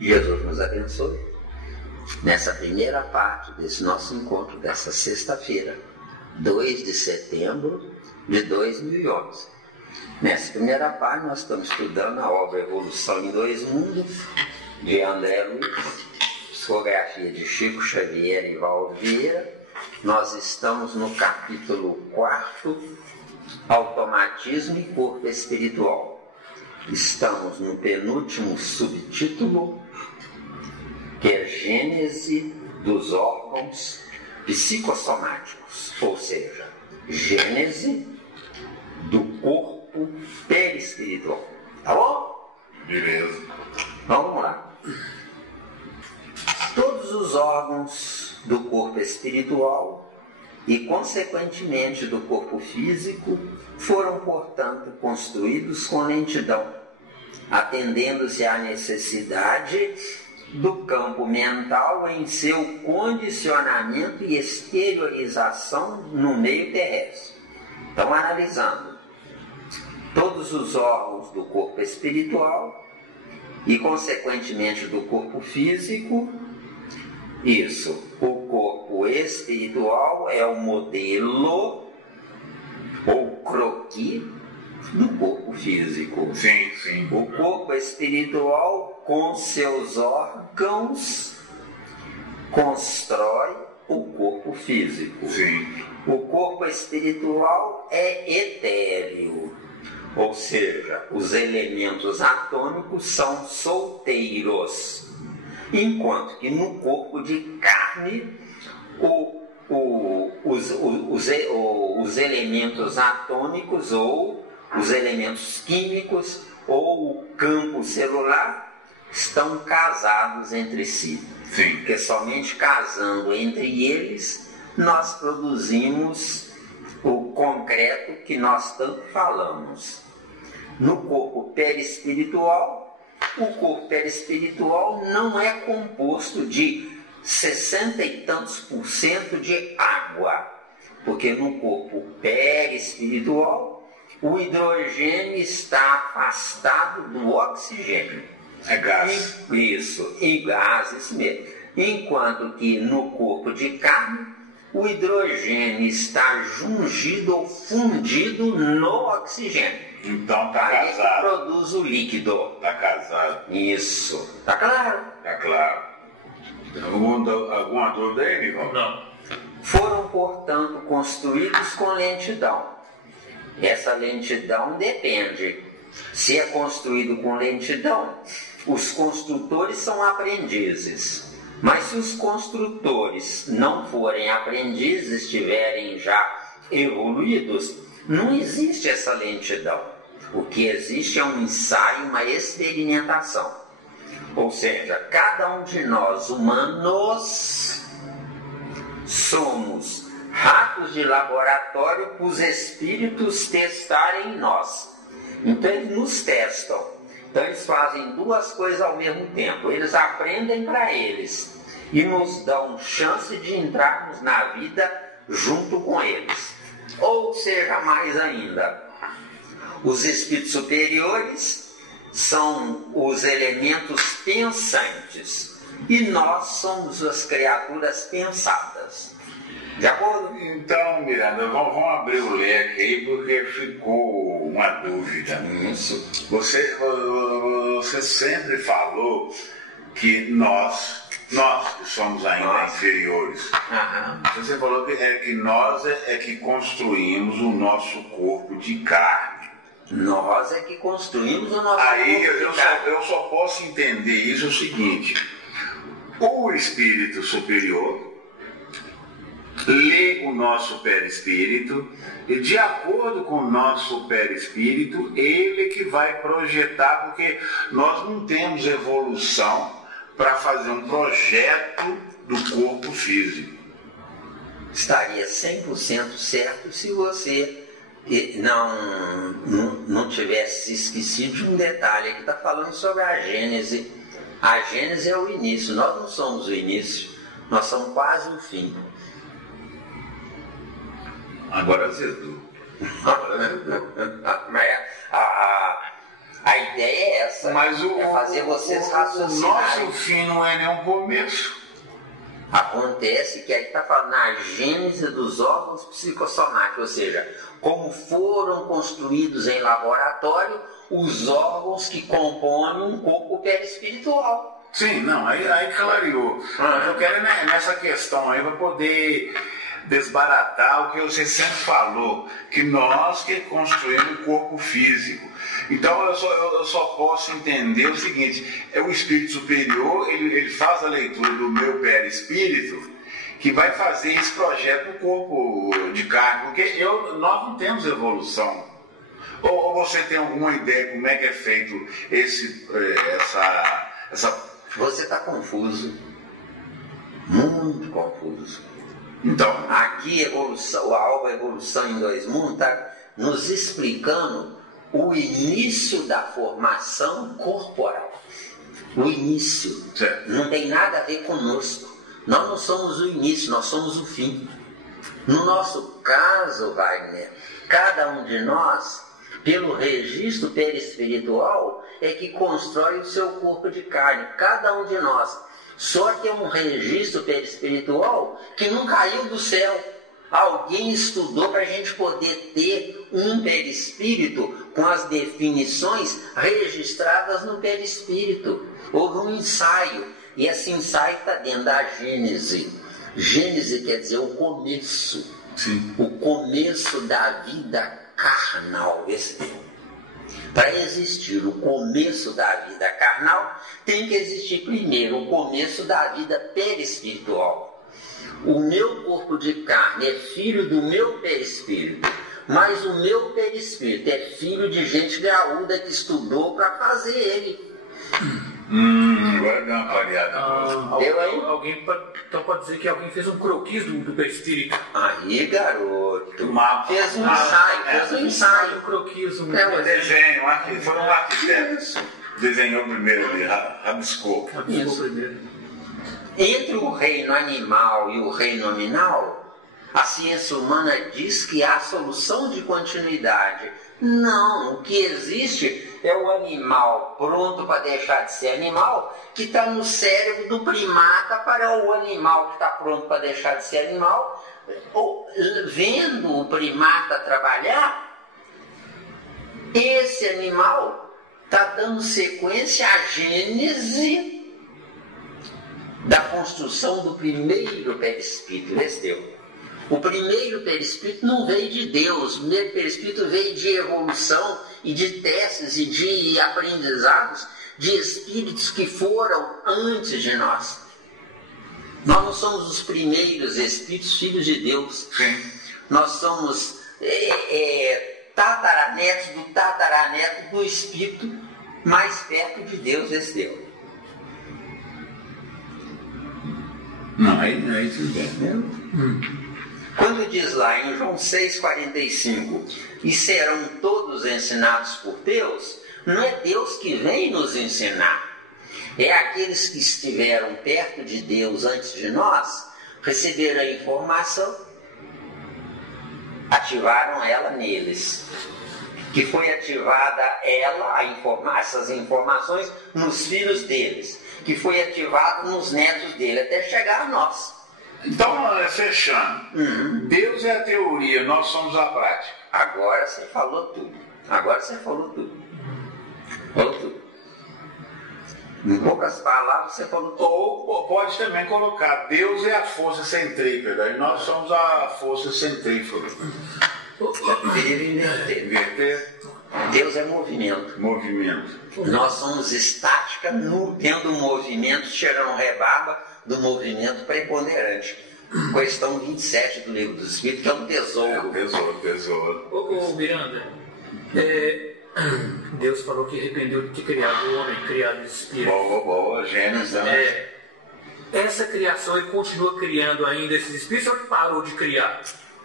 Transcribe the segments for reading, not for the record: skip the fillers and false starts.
Jesus nos abençoe nessa primeira parte desse nosso encontro dessa sexta-feira, 2 de setembro de 2011. Nessa primeira parte nós estamos estudando a obra Evolução em Dois Mundos, de André Luiz, psicografia de Chico Xavier e Valdo Vieira. Nós estamos no capítulo 4, Automatismo e Corpo Espiritual. Estamos no penúltimo subtítulo, que é Gênese dos órgãos psicossomáticos, ou seja, Gênese do corpo perispiritual. Tá bom? Beleza. Vamos lá. Todos os órgãos do corpo espiritual e, consequentemente, do corpo físico foram, portanto, construídos com lentidão, atendendo-se à necessidade do campo mental em seu condicionamento e exteriorização no meio terrestre. Então, analisando todos os órgãos do corpo espiritual e, consequentemente, do corpo físico, isso, o corpo espiritual é o modelo ou croquis do corpo físico. Sim, sim. O corpo espiritual, com seus órgãos, constrói o corpo físico. Sim. O corpo espiritual é etéreo, ou seja, os elementos atômicos são solteiros, enquanto que no corpo de carne os elementos atômicos ou os elementos químicos ou o campo celular estão casados entre si. Sim. Porque somente casando entre eles nós produzimos o concreto que nós tanto falamos. No corpo perispiritual, o corpo perispiritual não é composto de 60 e tantos % de água, porque no corpo perispiritual o hidrogênio está afastado do oxigênio. É gás. Isso, e gás, isso mesmo. Enquanto que no corpo de carne o hidrogênio está jungido ou fundido no oxigênio. Então tá Aí que casado. produz o líquido. Tá casado. Isso. Tá claro? Tá claro. Alguma dúvida aí, Nicolau? Não. Foram, portanto, construídos com lentidão. Essa lentidão depende. Se é construído com lentidão, os construtores são aprendizes. Mas se os construtores não forem aprendizes, estiverem já evoluídos, não existe essa lentidão. O que existe é um ensaio, uma experimentação. Ou seja, cada um de nós, humanos, somos ratos de laboratório para os espíritos testarem em nós. Então eles nos testam. Então eles fazem duas coisas ao mesmo tempo. Eles aprendem para eles e nos dão chance de entrarmos na vida junto com eles. Ou seja, mais ainda, os espíritos superiores são os elementos pensantes e nós somos as criaturas pensadas. De acordo? Então, Miranda, vamos abrir o leque aí porque ficou uma dúvida. Isso. Você sempre falou que nós que somos ainda inferiores, Aham. você falou que nós é que construímos o nosso corpo de carne. Nós é que construímos o nosso Aí corpo de eu carne. só posso entender isso o seguinte: o espírito superior lê o nosso perispírito e, de acordo com o nosso perispírito, ele que vai projetar, porque nós não temos evolução para fazer um projeto do corpo físico. Estaria 100% certo se você não tivesse esquecido de um detalhe que está falando sobre a Gênese. A Gênese é o início, nós não somos o início, nós somos quase o fim. Agora azedou. A ideia é essa, mas é fazer vocês raciocinarem. O nosso fim não é nenhum começo. Acontece que aí está falando na gênese dos órgãos psicossomáticos, ou seja, como foram construídos em laboratório os órgãos que compõem um corpo perispiritual. Sim, não, aí clareou. Mas eu quero nessa questão aí para poder desbaratar o que você sempre falou, que nós que construímos o corpo físico. Então eu só posso entender o seguinte, o espírito superior, ele faz a leitura do meu perispírito, que vai fazer esse projeto no corpo de carne, porque nós não temos evolução. Ou você tem alguma ideia como é que é feito essa... Você está confuso, muito confuso. Então, aqui a obra Evolução em Dois Mundos está nos explicando o início da formação corporal. O início. Certo. Não tem nada a ver conosco. Nós não somos o início, nós somos o fim. No nosso caso, Wagner, cada um de nós, pelo registro perispiritual, é que constrói o seu corpo de carne. Cada um de nós. Só que é um registro perispiritual que não caiu do céu. Alguém estudou para a gente poder ter um perispírito com as definições registradas no perispírito. Houve um ensaio, e esse ensaio está dentro da Gênese. Gênese quer dizer o começo. Sim. O começo da vida carnal. Para existir o começo da vida carnal, tem que existir primeiro o começo da vida perispiritual. O meu corpo de carne é filho do meu perispírito, mas o meu perispírito é filho de gente graúda que estudou para fazer ele. Agora deu uma variada. Alguém então pode dizer que alguém fez um croquis do perispírito. Aí, garoto. Fez um ensaio. Um croquis, um desenho. Foram arquitetos. Desenhou primeiro ali, rabiscou. Rabiscou primeiro. Entre o reino animal e o reino nominal, a ciência humana diz que há solução de continuidade. Não, o que existe é o animal pronto para deixar de ser animal, que está no cérebro do primata para o animal que está pronto para deixar de ser animal. Vendo o primata trabalhar, esse animal está dando sequência à gênese da construção do primeiro perispírito. O primeiro perispírito não veio de Deus, o primeiro perispírito veio de evolução e de testes e de aprendizados de espíritos que foram antes de nós. Nós não somos os primeiros espíritos filhos de Deus. Sim. Nós somos tataranetos do tataraneto do espírito mais perto de Deus, esse Deus. Não, aí tudo bem. Quando diz lá em João 6,45, e serão todos ensinados por Deus, não é Deus que vem nos ensinar. É aqueles que estiveram perto de Deus antes de nós, receberam a informação, ativaram ela neles. Que foi ativada essas informações nos filhos deles, que foi ativado nos netos dele, até chegar a nós. Então, fechando, Deus é a teoria, nós somos a prática. Agora você falou tudo. Falou tudo. Em poucas palavras você falou tudo. Ou pode também colocar, Deus é a força centrípeta e nós somos a força centrífuga. Inverter. Deus é movimento. Nós somos estática dentro do movimento, tirando rebarba do movimento preponderante. Questão 27 do Livro dos Espíritos, que é um tesouro. Tesouro. Ô Miranda, Deus falou que arrependeu de ter criado o homem, criado o espírito. Boa, Gênesis. Essa criação, ele continua criando ainda esses espíritos ou ele parou de criar?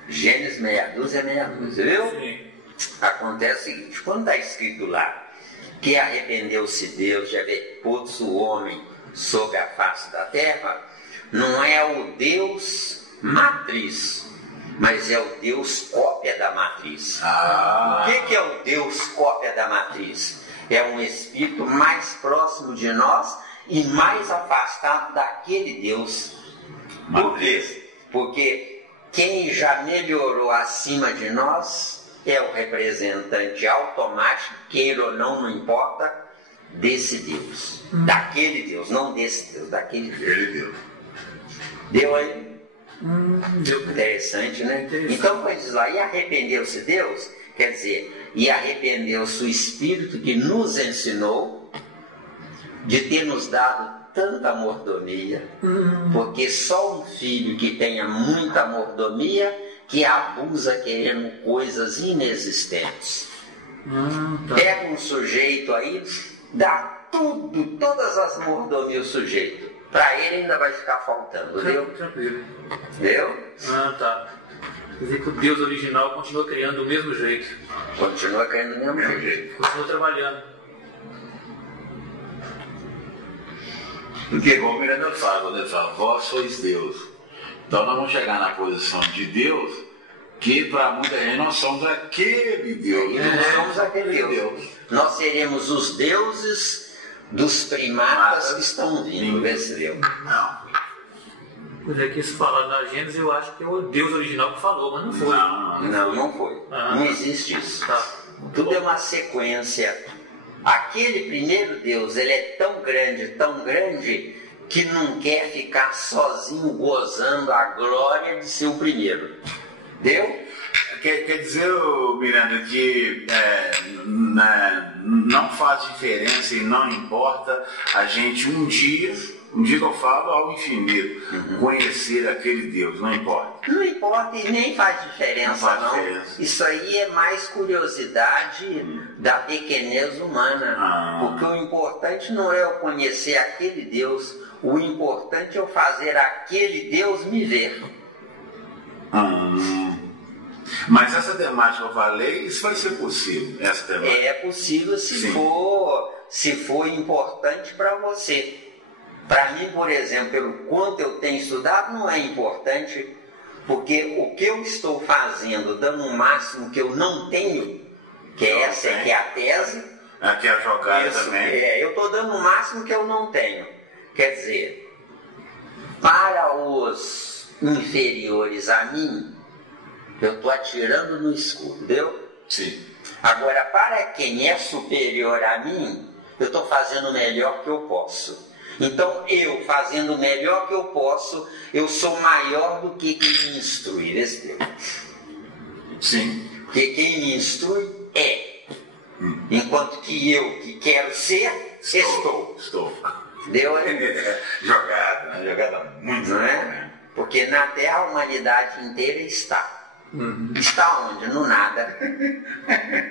Gênesis meia dúzia, viu? Sim. Acontece o seguinte, quando está escrito lá que arrependeu-se Deus de haver posto o homem sobre a face da terra, não é o Deus matriz, mas é o Deus cópia da matriz. O que é o Deus cópia da matriz? é um espírito mais próximo de nós e mais afastado daquele Deus. Por quê? Porque quem já melhorou acima de nós é o representante automático, queira ou não importa, desse Deus. Daquele Deus, não desse Deus, daquele Deus. Deu aí? Interessante, né? Então, pois lá, e arrependeu-se Deus? Quer dizer, e arrependeu-se o Espírito que nos ensinou de ter nos dado tanta mordomia, porque só um filho que tenha muita mordomia que abusa querendo coisas inexistentes. Pega um sujeito aí, dá tudo, todas as mordomias ao sujeito, para ele ainda vai ficar faltando, viu? Tranquilo. Viu? Tá. Quer dizer que o Deus original continua criando do mesmo jeito. Continua criando do mesmo jeito. Continua trabalhando. Porque, como o Miranda fala, quando ele fala, vós sois Deus. Então nós vamos chegar na posição de Deus, que para muita gente nós somos aquele Deus. E nós somos aquele Deus. Nós seremos os deuses dos primatas que estão vindo, Deus. Não. Pois é, que isso fala na Gênesis, eu acho que é o Deus original que falou, mas não foi. Não foi. Não existe isso. Tá. Tudo é uma sequência. Aquele primeiro Deus, ele é tão grande, que não quer ficar sozinho gozando a glória de ser o primeiro. Deu? Quer dizer, Miranda, que não faz diferença e não importa a gente um dia que eu falo ao infinito, conhecer aquele Deus, não importa. Não importa e nem faz diferença, não. Isso aí é mais curiosidade da pequenez humana. Porque o importante não é eu conhecer aquele Deus, o importante é eu fazer aquele Deus me ver. Mas essa temática que eu falei, isso vai ser possível? Essa temática? É possível se for importante para você. Para mim, por exemplo, pelo quanto eu tenho estudado, não é importante, porque o que eu estou fazendo, dando o máximo que eu não tenho, que é essa que é a tese. Aqui é a jogada também. Eu estou dando o máximo que eu não tenho. Quer dizer, para os inferiores a mim, eu estou atirando no escuro, entendeu? Sim. Agora, para quem é superior a mim, eu estou fazendo o melhor que eu posso. Então, eu fazendo o melhor que eu posso, eu sou maior do que quem me instrui, vê. Sim. Porque quem me instrui é. Enquanto que eu, que quero ser, estou. Deu aí? Jogada muito, não é? Porque na Terra a humanidade inteira está. Está onde? No nada.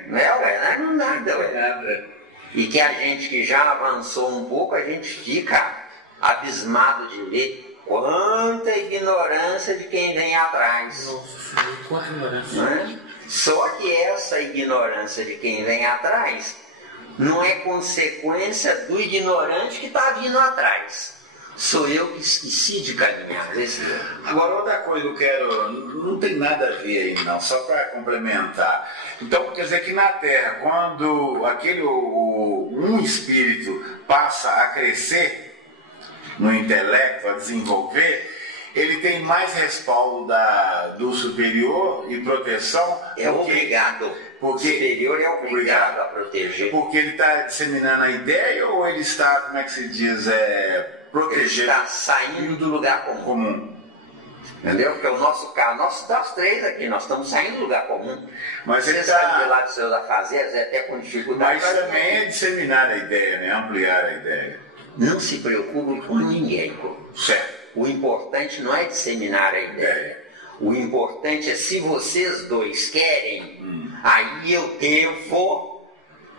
Não é? No nada, ué. E que a gente que já avançou um pouco, a gente fica abismado de ver quanta ignorância de quem vem atrás. Nossa, quanta ignorância. Não é? Só que essa ignorância de quem vem atrás não é consequência do ignorante que está vindo atrás. Sou eu que esqueci de caminhar. Agora, outra coisa que eu quero, não tem nada a ver aí não, só para complementar. Então, quer dizer que na Terra, quando um espírito passa a crescer no intelecto, a desenvolver, ele tem mais respaldo do superior e proteção. É obrigado. O superior é obrigado a proteger. Porque ele está disseminando a ideia ou ele está, como é que se diz, proteger? Ele está saindo do lugar comum. Entendeu? Porque o nosso caso, nós três aqui, nós estamos saindo do lugar comum. Mas você sai de lá dos seus afazeres, até com dificuldade. Mas também é disseminar a ideia, né? Ampliar a ideia. Não se preocupe com ninguém. Certo. O importante não é disseminar a ideia. O importante é se vocês dois querem, aí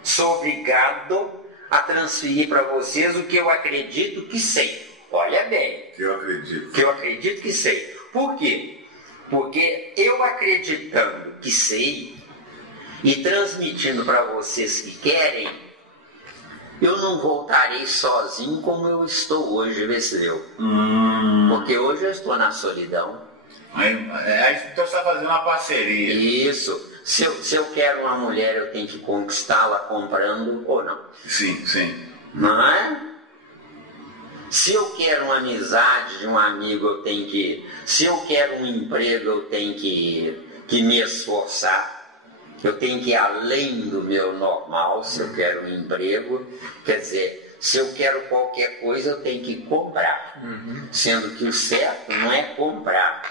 sou obrigado a transferir para vocês o que eu acredito que sei. Olha bem. Que eu acredito. Que eu acredito que sei. Por quê? Porque eu acreditando que sei e transmitindo para vocês que querem, eu não voltarei sozinho como eu estou hoje, Venceu. Porque hoje eu estou na solidão. Aí então você está fazendo uma parceria. Isso. se eu quero uma mulher, eu tenho que conquistá-la comprando ou não? Sim, sim. Não é? Se eu quero uma amizade de um amigo, eu tenho que... Se eu quero um emprego, eu tenho que me esforçar. Eu tenho que ir além do meu normal, se eu quero um emprego. Quer dizer, se eu quero qualquer coisa, eu tenho que comprar. Sendo que o certo não é comprar.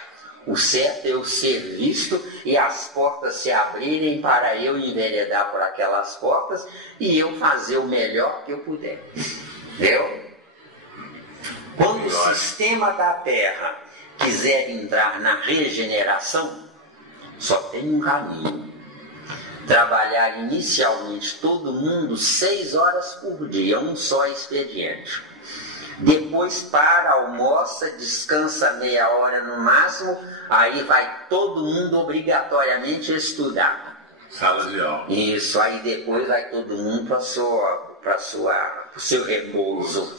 O certo é eu ser visto e as portas se abrirem para eu enveredar por aquelas portas e eu fazer o melhor que eu puder. Entendeu? Quando o sistema da Terra quiser entrar na regeneração, só tem um caminho. Trabalhar inicialmente todo mundo 6 horas por dia, um só expediente. Depois para, almoça, descansa meia hora no máximo, aí vai todo mundo obrigatoriamente estudar. Sala de aula. Isso, aí depois vai todo mundo para o seu repouso.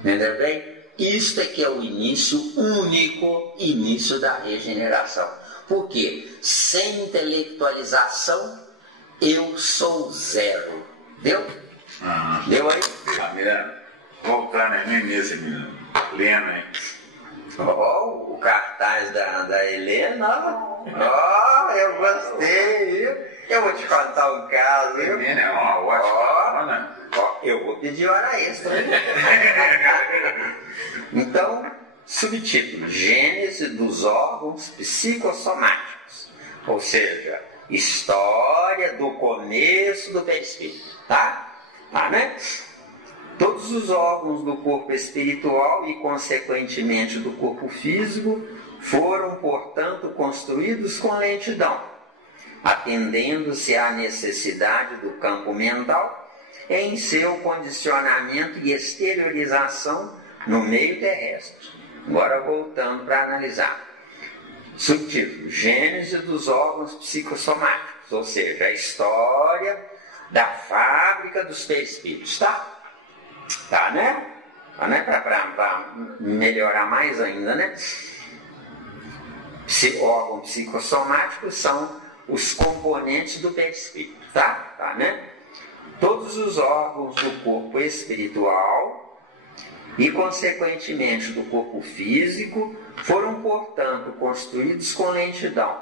Entendeu bem? Isto é que é o início, único início da regeneração. Por quê? Sem intelectualização, eu sou zero. Deu? Deu aí? Miranda, voltar na minha mesa, menino. Lendo, hein? O cartaz da Helena. Eu gostei, viu? Eu vou te contar um caso, viu? Helena é uma ótima. Eu vou pedir hora extra. Então, subtítulo: Gênese dos órgãos psicossomáticos. Ou seja, história do começo do perispírito. Tá, né? Todos os órgãos do corpo espiritual e, consequentemente, do corpo físico foram, portanto, construídos com lentidão, atendendo-se à necessidade do campo mental em seu condicionamento e exteriorização no meio terrestre. Agora voltando para analisar. Subtítulo: Gênese dos órgãos psicossomáticos, ou seja, a história da fábrica dos perispíritos. Tá, né? Para melhorar mais ainda, né? Órgãos psicossomáticos são os componentes do perispírito. Tá, né? Todos os órgãos do corpo espiritual e, consequentemente, do corpo físico foram, portanto, construídos com lentidão.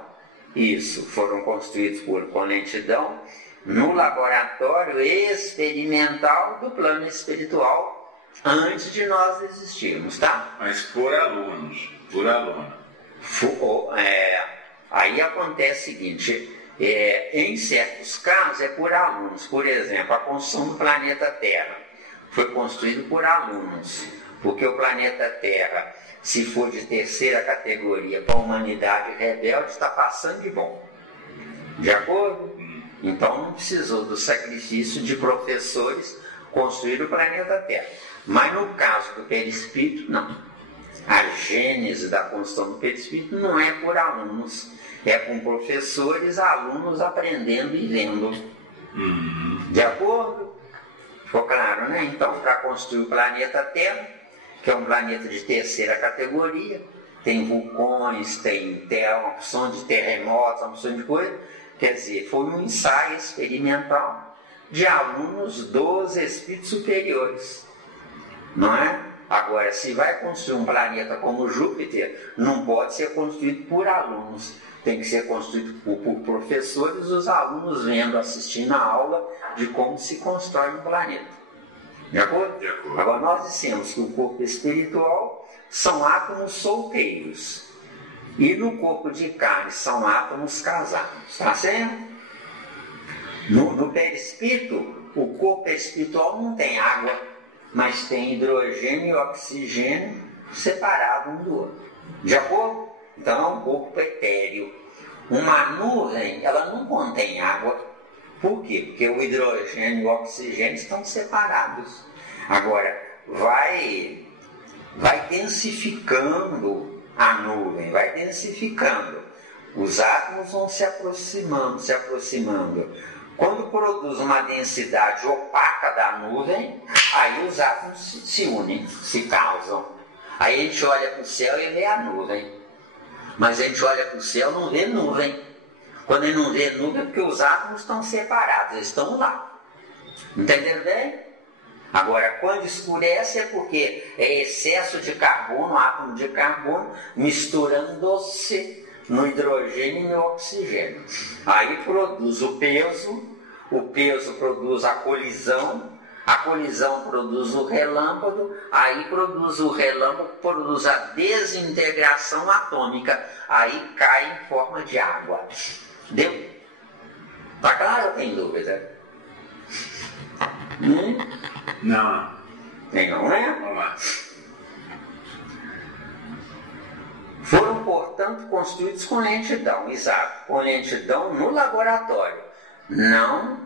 Isso, foram construídos com lentidão no laboratório experimental do plano espiritual antes de nós existirmos, tá? Mas por alunos, por aluno. Aí acontece o seguinte... em certos casos é por alunos. Por exemplo, a construção do planeta Terra foi construído por alunos, porque o planeta Terra, se for de terceira categoria para a humanidade rebelde, está passando de bom. De acordo? Então não precisou do sacrifício de professores construir o planeta Terra. Mas no caso do perispírito, não. A gênese da construção do perispírito não é por alunos. É com professores, alunos aprendendo e vendo. De acordo? Ficou claro, né? Então, para construir o planeta Terra, que é um planeta de terceira categoria, tem vulcões, tem uma opção de terremotos, uma opção de coisa. Quer dizer, foi um ensaio experimental de alunos dos espíritos superiores. Não é? Agora, se vai construir um planeta como Júpiter, não pode ser construído por alunos. Tem que ser construído por professores, os alunos vendo, assistindo a aula de como se constrói um planeta. De acordo? De acordo. Agora, nós dissemos que o corpo espiritual são átomos solteiros. E no corpo de carne são átomos casados. Tá certo? No perispírito, o corpo espiritual não tem água, mas tem hidrogênio e oxigênio separados um do outro. De acordo? Então é um corpo etéreo. Uma nuvem, ela não contém água. Por quê? Porque o hidrogênio e o oxigênio estão separados. Agora, vai densificando a nuvem, vai densificando. Os átomos vão se aproximando. Quando produz uma densidade opaca da nuvem, aí os átomos se unem, se causam. Aí a gente olha para o céu e vê a nuvem. Mas a gente olha para o céu e não vê nuvem. Quando ele não vê nuvem é porque os átomos estão separados, eles estão lá. Entenderam bem? Agora, quando escurece é porque é excesso de carbono, átomo de carbono, misturando-se no hidrogênio e no oxigênio. Aí produz o peso produz a colisão produz o relâmpago, aí produz o relâmpago, produz a desintegração atômica, aí cai em forma de água. Deu? Tá claro ou tem dúvida? Não. Nem não, né? Vamos lá. Foram, portanto, construídos com lentidão, exato, com lentidão no laboratório, não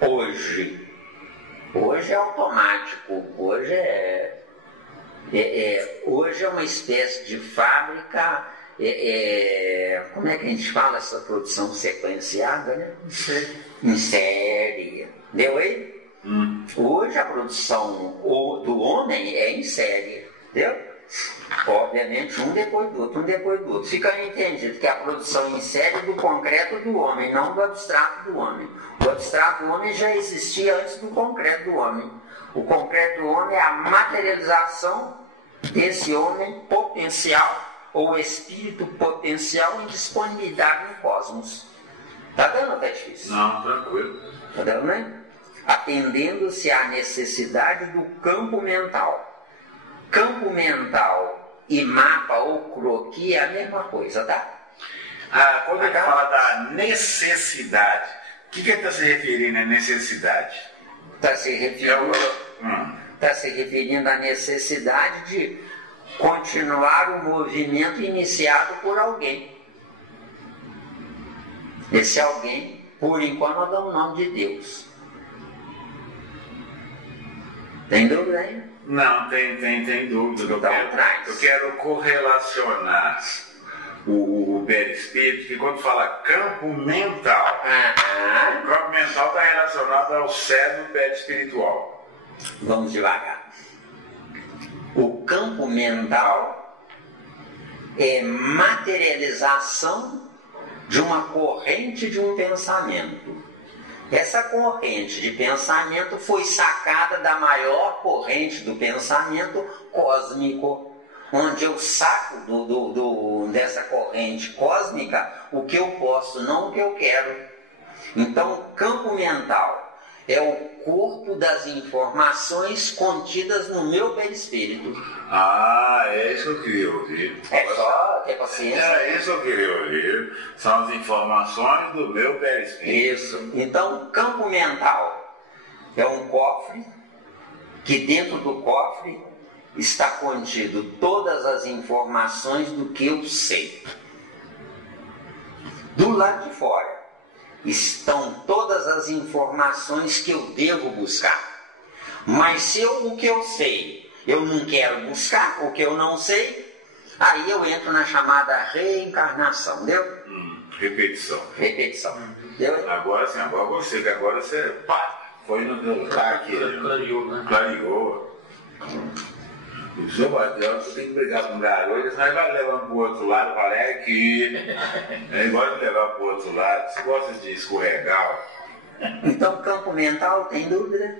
hoje. Hoje é automático, hoje hoje é uma espécie de fábrica, como é que a gente fala essa produção sequenciada, né? Em série. Deu aí? Hoje a produção do homem é em série, entendeu? Obviamente um depois do outro. Fica entendido que a produção em série é do concreto do homem, não do abstrato do homem. O abstrato do homem já existia antes do concreto do homem. O concreto do homem é a materialização desse homem potencial, ou espírito potencial em disponibilidade no cosmos. Tá dando ou tá difícil? Não, tranquilo. Tá dando, né? Atendendo-se à necessidade do campo mental. Campo mental e mapa ou croquis é a mesma coisa, tá? Quando ele fala da necessidade, o que ele está se referindo à necessidade? Está se referindo à necessidade de continuar o movimento iniciado por alguém. Esse alguém, por enquanto, nós damos o nome de Deus. Tem dúvida aí? Não, tem dúvida. Então, eu quero correlacionar o perispírito, que quando fala campo mental, o campo mental está relacionado ao cérebro perispiritual. Vamos devagar. O campo mental é materialização de uma corrente de um pensamento. Essa corrente de pensamento foi sacada da maior corrente do pensamento cósmico, onde eu saco dessa corrente cósmica o que eu posso, não o que eu quero. Então, o campo mental é o corpo das informações contidas no meu perispírito. É isso que eu queria ouvir. É só ter paciência. É isso que eu queria ouvir. São as informações do meu perispírito. Isso. Então, o campo mental é um cofre, que dentro do cofre está contido todas as informações do que eu sei. Do lado de fora estão todas as informações que eu devo buscar. Mas se o que eu sei eu não quero buscar, o que eu não sei, aí eu entro na chamada reencarnação, deu? Repetição. Deu? Agora sim, agora você foi no aqui. Clareou. O senhor Matheus, você tem que brigar com o garoto, senão ele vai levando para o outro lado, fala, aqui. Ele gosta de levar para o outro lado, você gosta de escorregar. Então, campo mental, tem dúvida?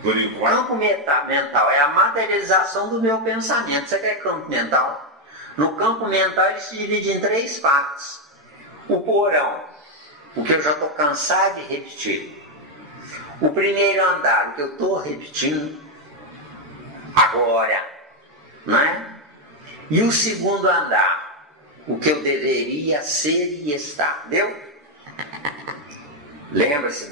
Por enquanto. Campo mental é a materialização do meu pensamento. Você quer campo mental? No campo mental ele se divide em 3 partes. O porão, o que eu já estou cansado de repetir. O primeiro andar, o que eu estou repetindo agora, não é? E o segundo andar, o que eu deveria ser e estar, deu? Lembra-se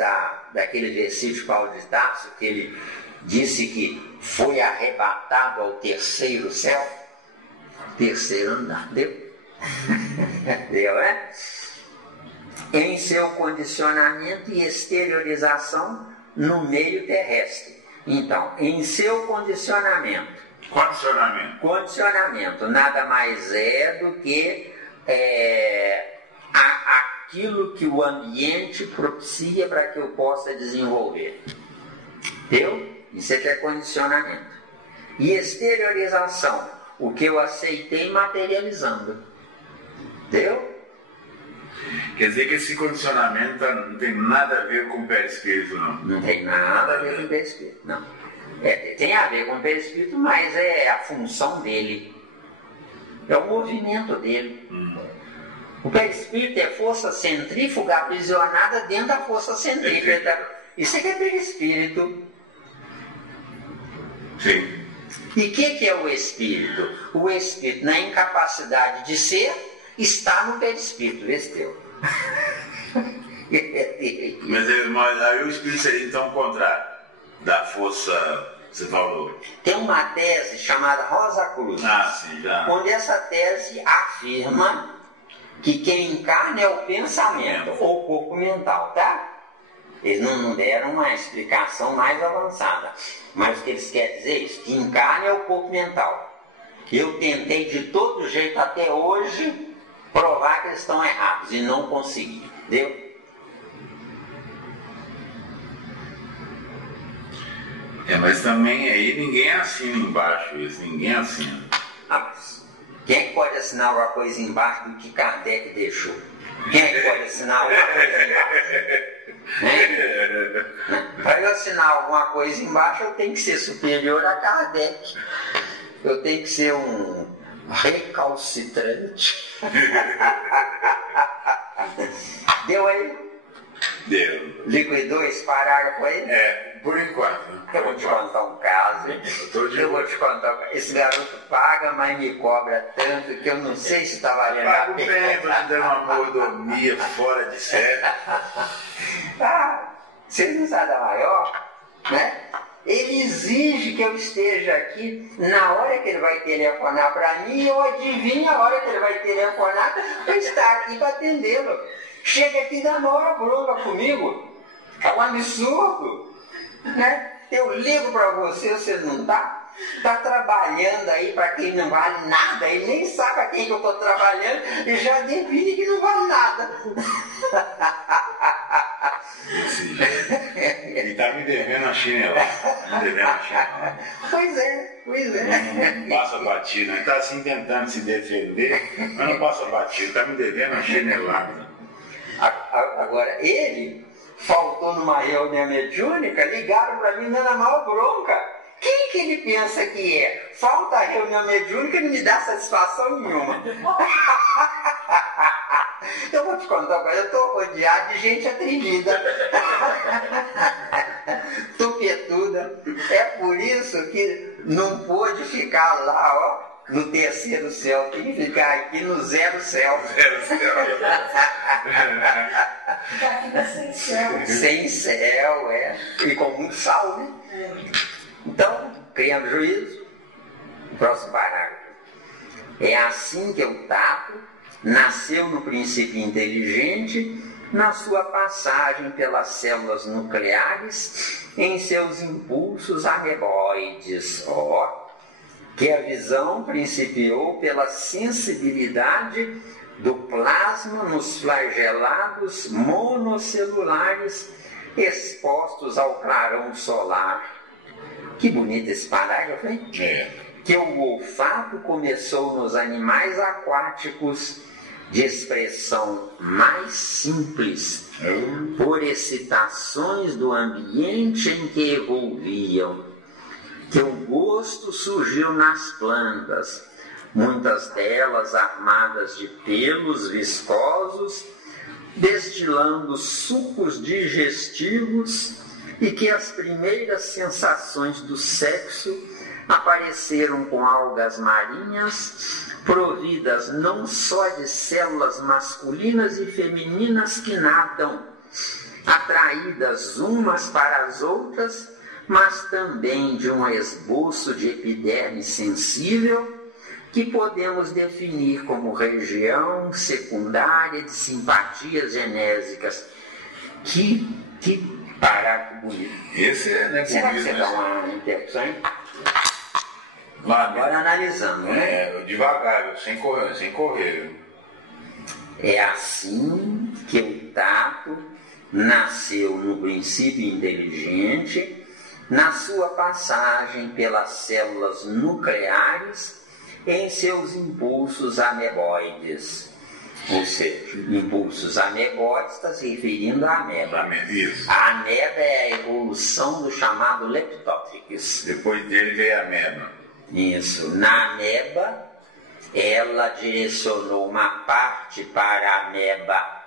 daquele versículo de Paulo de Tarso, que ele disse que foi arrebatado ao 3º céu? 3º andar, deu? Deu, né? Em seu condicionamento e exteriorização no meio terrestre. Então, em seu condicionamento. Condicionamento nada mais é do que aquilo que o ambiente propicia para que eu possa desenvolver. Deu? Isso é que é condicionamento. E exteriorização, o que eu aceitei materializando. Deu? Quer dizer que esse condicionamento não tem nada a ver com o perispírito, não? Não tem nada a ver com o perispírito, não. Tem a ver com o perispírito, mas é a função dele. É o movimento dele. O perispírito é força centrífuga aprisionada dentro da força centrípeta. Isso é que é perispírito. Sim. E o que é o espírito? O espírito, na incapacidade de ser, está no perispírito. Vê se deu. Mas aí o espírito seria então o contrário da força, você falou. Tem uma tese chamada Rosa Cruz, Sim, já. onde essa tese afirma que quem encarna é o pensamento ou o corpo mental, tá? Eles não deram uma explicação mais avançada, mas o que eles querem dizer é isso, que encarna é o corpo mental. Eu tentei de todo jeito até hoje provar que eles estão errados e não consegui, entendeu? Mas também aí ninguém assina embaixo isso, ninguém assina. Mas quem é que pode assinar alguma coisa embaixo do que Kardec deixou? Quem é que pode assinar alguma coisa embaixo? Para eu assinar alguma coisa embaixo, eu tenho que ser superior a Kardec. Eu tenho que ser um recalcitrante. Deu aí? Deu. Liquidou esse parágrafo aí? Por enquanto. Eu vou te contar um caso. Eu vou te contar. Esse garoto paga, mas me cobra tanto que eu não sei se está valendo a Pago pena. bem, estou te dando uma mordomia fora de série. Você não sabe da maior, né? Ele exige que eu esteja aqui na hora que ele vai telefonar para mim, eu adivinho a hora que ele vai telefonar para estar aqui para atendê-lo. Chega aqui e dá maior bronca comigo. É um absurdo, né? Eu ligo para você, você não está? Está trabalhando aí para quem não vale nada, ele nem sabe para quem que eu estou trabalhando e já define que não vale nada. Ele está me devendo a chinela. Pois é. Não passa batido, ele está assim tentando se defender, mas não passa batido, está me devendo a chinelada. Agora, ele faltou numa reunião mediúnica, ligaram para mim dando a maior bronca. Quem que ele pensa que é? Falta a reunião mediúnica e não me dá satisfação nenhuma. Eu vou te contar uma coisa, eu estou rodeado de gente atrevida. Tupetuda. É por isso que não pôde ficar lá, ó, no terceiro céu, tem que ficar aqui no zero céu. Sem céu. Sem céu, e com muito sal, né? Então, criamos juízo. Próximo parágrafo. É assim que o tato nasceu no princípio inteligente, na sua passagem pelas células nucleares, em seus impulsos ameboides. Que a visão principiou pela sensibilidade do plasma nos flagelados monocelulares expostos ao clarão solar. Que bonito esse parágrafo, hein? Que o olfato começou nos animais aquáticos de expressão mais simples, por excitações do ambiente em que evolviam. Que o gosto surgiu nas plantas, muitas delas armadas de pelos viscosos, destilando sucos digestivos, e que as primeiras sensações do sexo apareceram com algas marinhas, providas não só de células masculinas e femininas que nadam, atraídas umas para as outras, mas também de um esboço de epiderme sensível, que podemos definir como região secundária de simpatias genésicas. Que parágrafo bonito. Esse é, Será que você dá uma interrupção, hein? Agora analisando, né? Devagar, sem correr. É assim que o tato nasceu no princípio inteligente, na sua passagem pelas células nucleares, em seus impulsos ameboides. Ou seja, impulsos amebóides está se referindo à ameba. Isso. A ameba é a evolução do chamado Leptotrix. Depois dele veio a ameba. Isso. Na ameba, ela direcionou uma parte para a ameba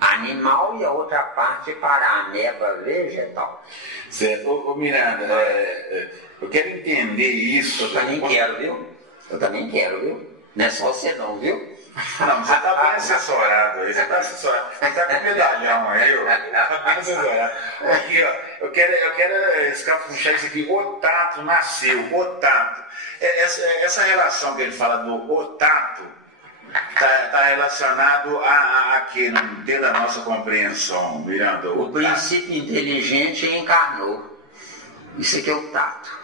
animal e a outra parte para a ameba vegetal. Certo. Ô Miranda, eu quero entender isso. Eu também quero, viu? Não é só você não, viu? Não, você está bem assessorado aí, você está com medalhão aí, está bem assessorado. Aqui, ó, eu quero escapuchar isso aqui, o tato nasceu, o tato. Essa relação que ele fala do o tato está relacionado a quê? Não ter da nossa compreensão, Miranda? O princípio inteligente encarnou. Isso aqui é o tato.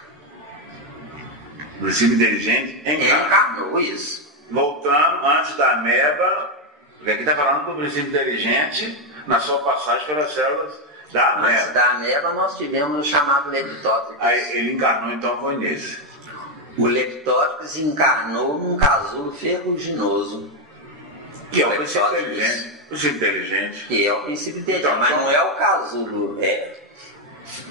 O princípio inteligente encarnou isso. Voltando, antes da ameba, porque aqui está falando do princípio inteligente na sua passagem pelas células da ameba. Antes da ameba nós tivemos o chamado Leptotrix. Aí ele encarnou, então foi nesse. O Leptotrix encarnou num casulo ferruginoso. Que é o princípio inteligente. Que é o princípio inteligente, então, mas não é o casulo.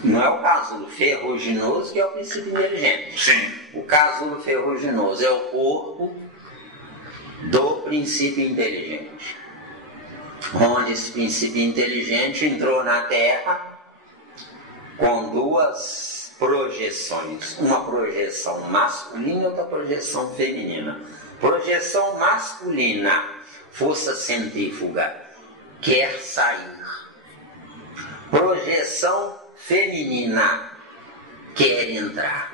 Não é o casulo ferruginoso que é o princípio inteligente. Sim. O casulo ferruginoso é o corpo do princípio inteligente, onde esse princípio inteligente entrou na Terra com duas projeções, uma projeção masculina e outra projeção feminina. Projeção masculina, força centrífuga, quer sair. Projeção feminina, quer entrar.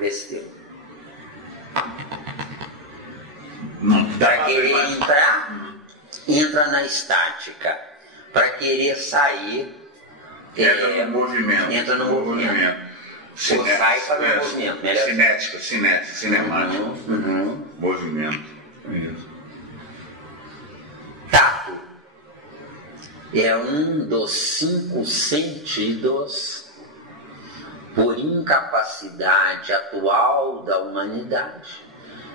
Para querer entrar, entra na estática. Para querer sair, entra no movimento. Sai para o movimento. Cinemática. Movimento. Isso. Tato é um dos 5 sentidos por incapacidade atual da humanidade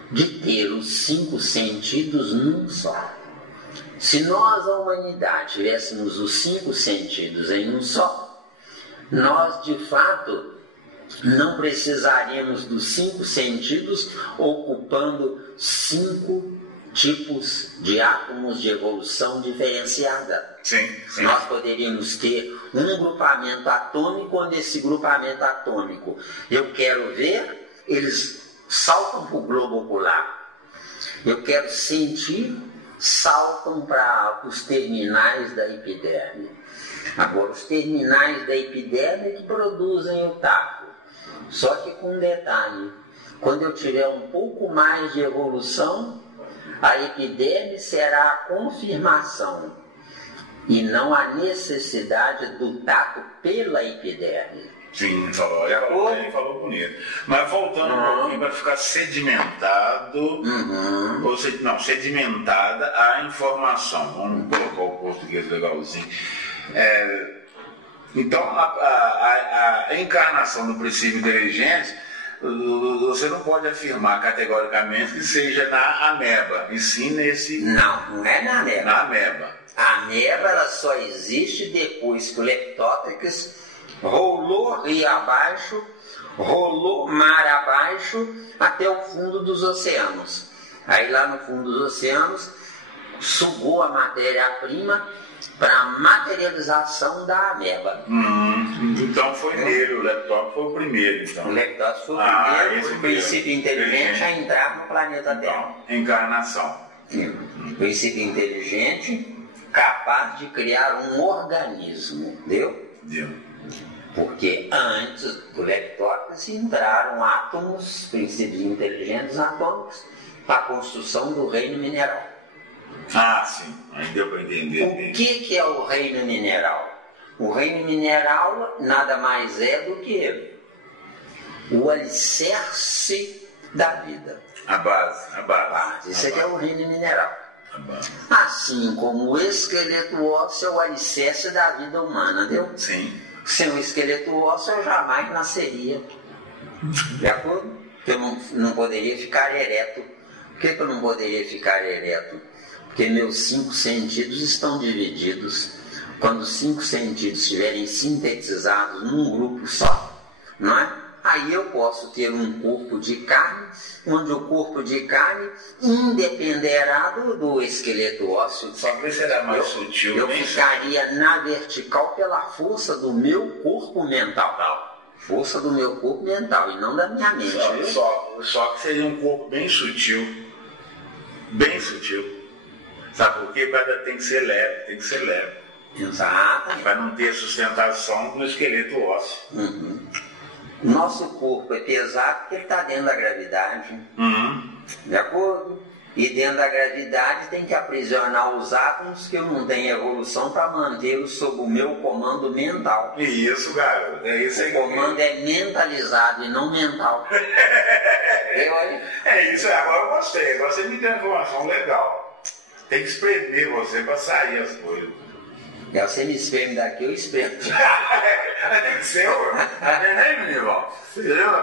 de ter os 5 sentidos num só. Se nós, a humanidade, tivéssemos os 5 sentidos em um só, nós, de fato, não precisaríamos dos 5 sentidos ocupando 5 tipos de átomos de evolução diferenciada. Sim. Nós poderíamos ter um grupamento atômico, onde esse grupamento atômico, eu quero ver, eles saltam para o globo ocular. Eu quero sentir, saltam para os terminais da epiderme. Agora, os terminais da epiderme que produzem o tato. Só que com um detalhe, quando eu tiver um pouco mais de evolução, a epiderme será a confirmação e não a necessidade do tato pela epiderme. Sim, ele falou bonito. Mas voltando um pouquinho para ficar sedimentado, sedimentada a informação. Vamos colocar o português legalzinho. Então, a encarnação do princípio inteligente, você não pode afirmar categoricamente que seja na ameba, e sim nesse... Não é na ameba. Na ameba. A ameba ela só existe depois que o Leptotrix rolou rio abaixo, rolou mar abaixo, até o fundo dos oceanos. Aí lá no fundo dos oceanos, sugou a matéria-prima para a materialização da ameba. Então foi nele, o Leptotrix foi o primeiro. Então. O Leptotrix foi o primeiro, o princípio inteligente a entrar no planeta Terra. Encarnação. O princípio inteligente capaz de criar um organismo, deu? Porque antes do Leptotrix entraram átomos, princípios inteligentes atômicos, para a construção do reino mineral. Sim, aí deu para entender. O que é o reino mineral? O reino mineral nada mais é do que o alicerce da vida. A base. Isso aqui é o reino mineral. Assim como o esqueleto ósseo é o alicerce da vida humana, deu? Sim. Sem o esqueleto ósseo eu jamais nasceria. De acordo? Eu não poderia ficar ereto. Por que eu não poderia ficar ereto? Porque meus 5 sentidos estão divididos. Quando os 5 sentidos estiverem sintetizados num grupo só, não é? Aí eu posso ter um corpo de carne, onde o corpo de carne independerá do esqueleto ósseo. Só que será mais sutil. Eu ficaria na vertical pela força do meu corpo mental. Força do meu corpo mental e não da minha mente. Só que seria um corpo bem sutil. Bem sutil. Sabe por quê? Porque tem que ser leve. Exato. Para não ter sustentação do esqueleto ósseo. Uhum. Nosso corpo é pesado porque ele está dentro da gravidade. Uhum. De acordo? E dentro da gravidade tem que aprisionar os átomos que eu não tenho evolução para mantê-los sob o meu comando mental. Isso, garoto. É isso aí. O comando é mentalizado e não mental. É isso, agora eu gostei. Agora você me deu uma informação legal. Tem que espremer você para sair as coisas. Você me espreme daqui, eu espremo. Tem que ser, né, menino? A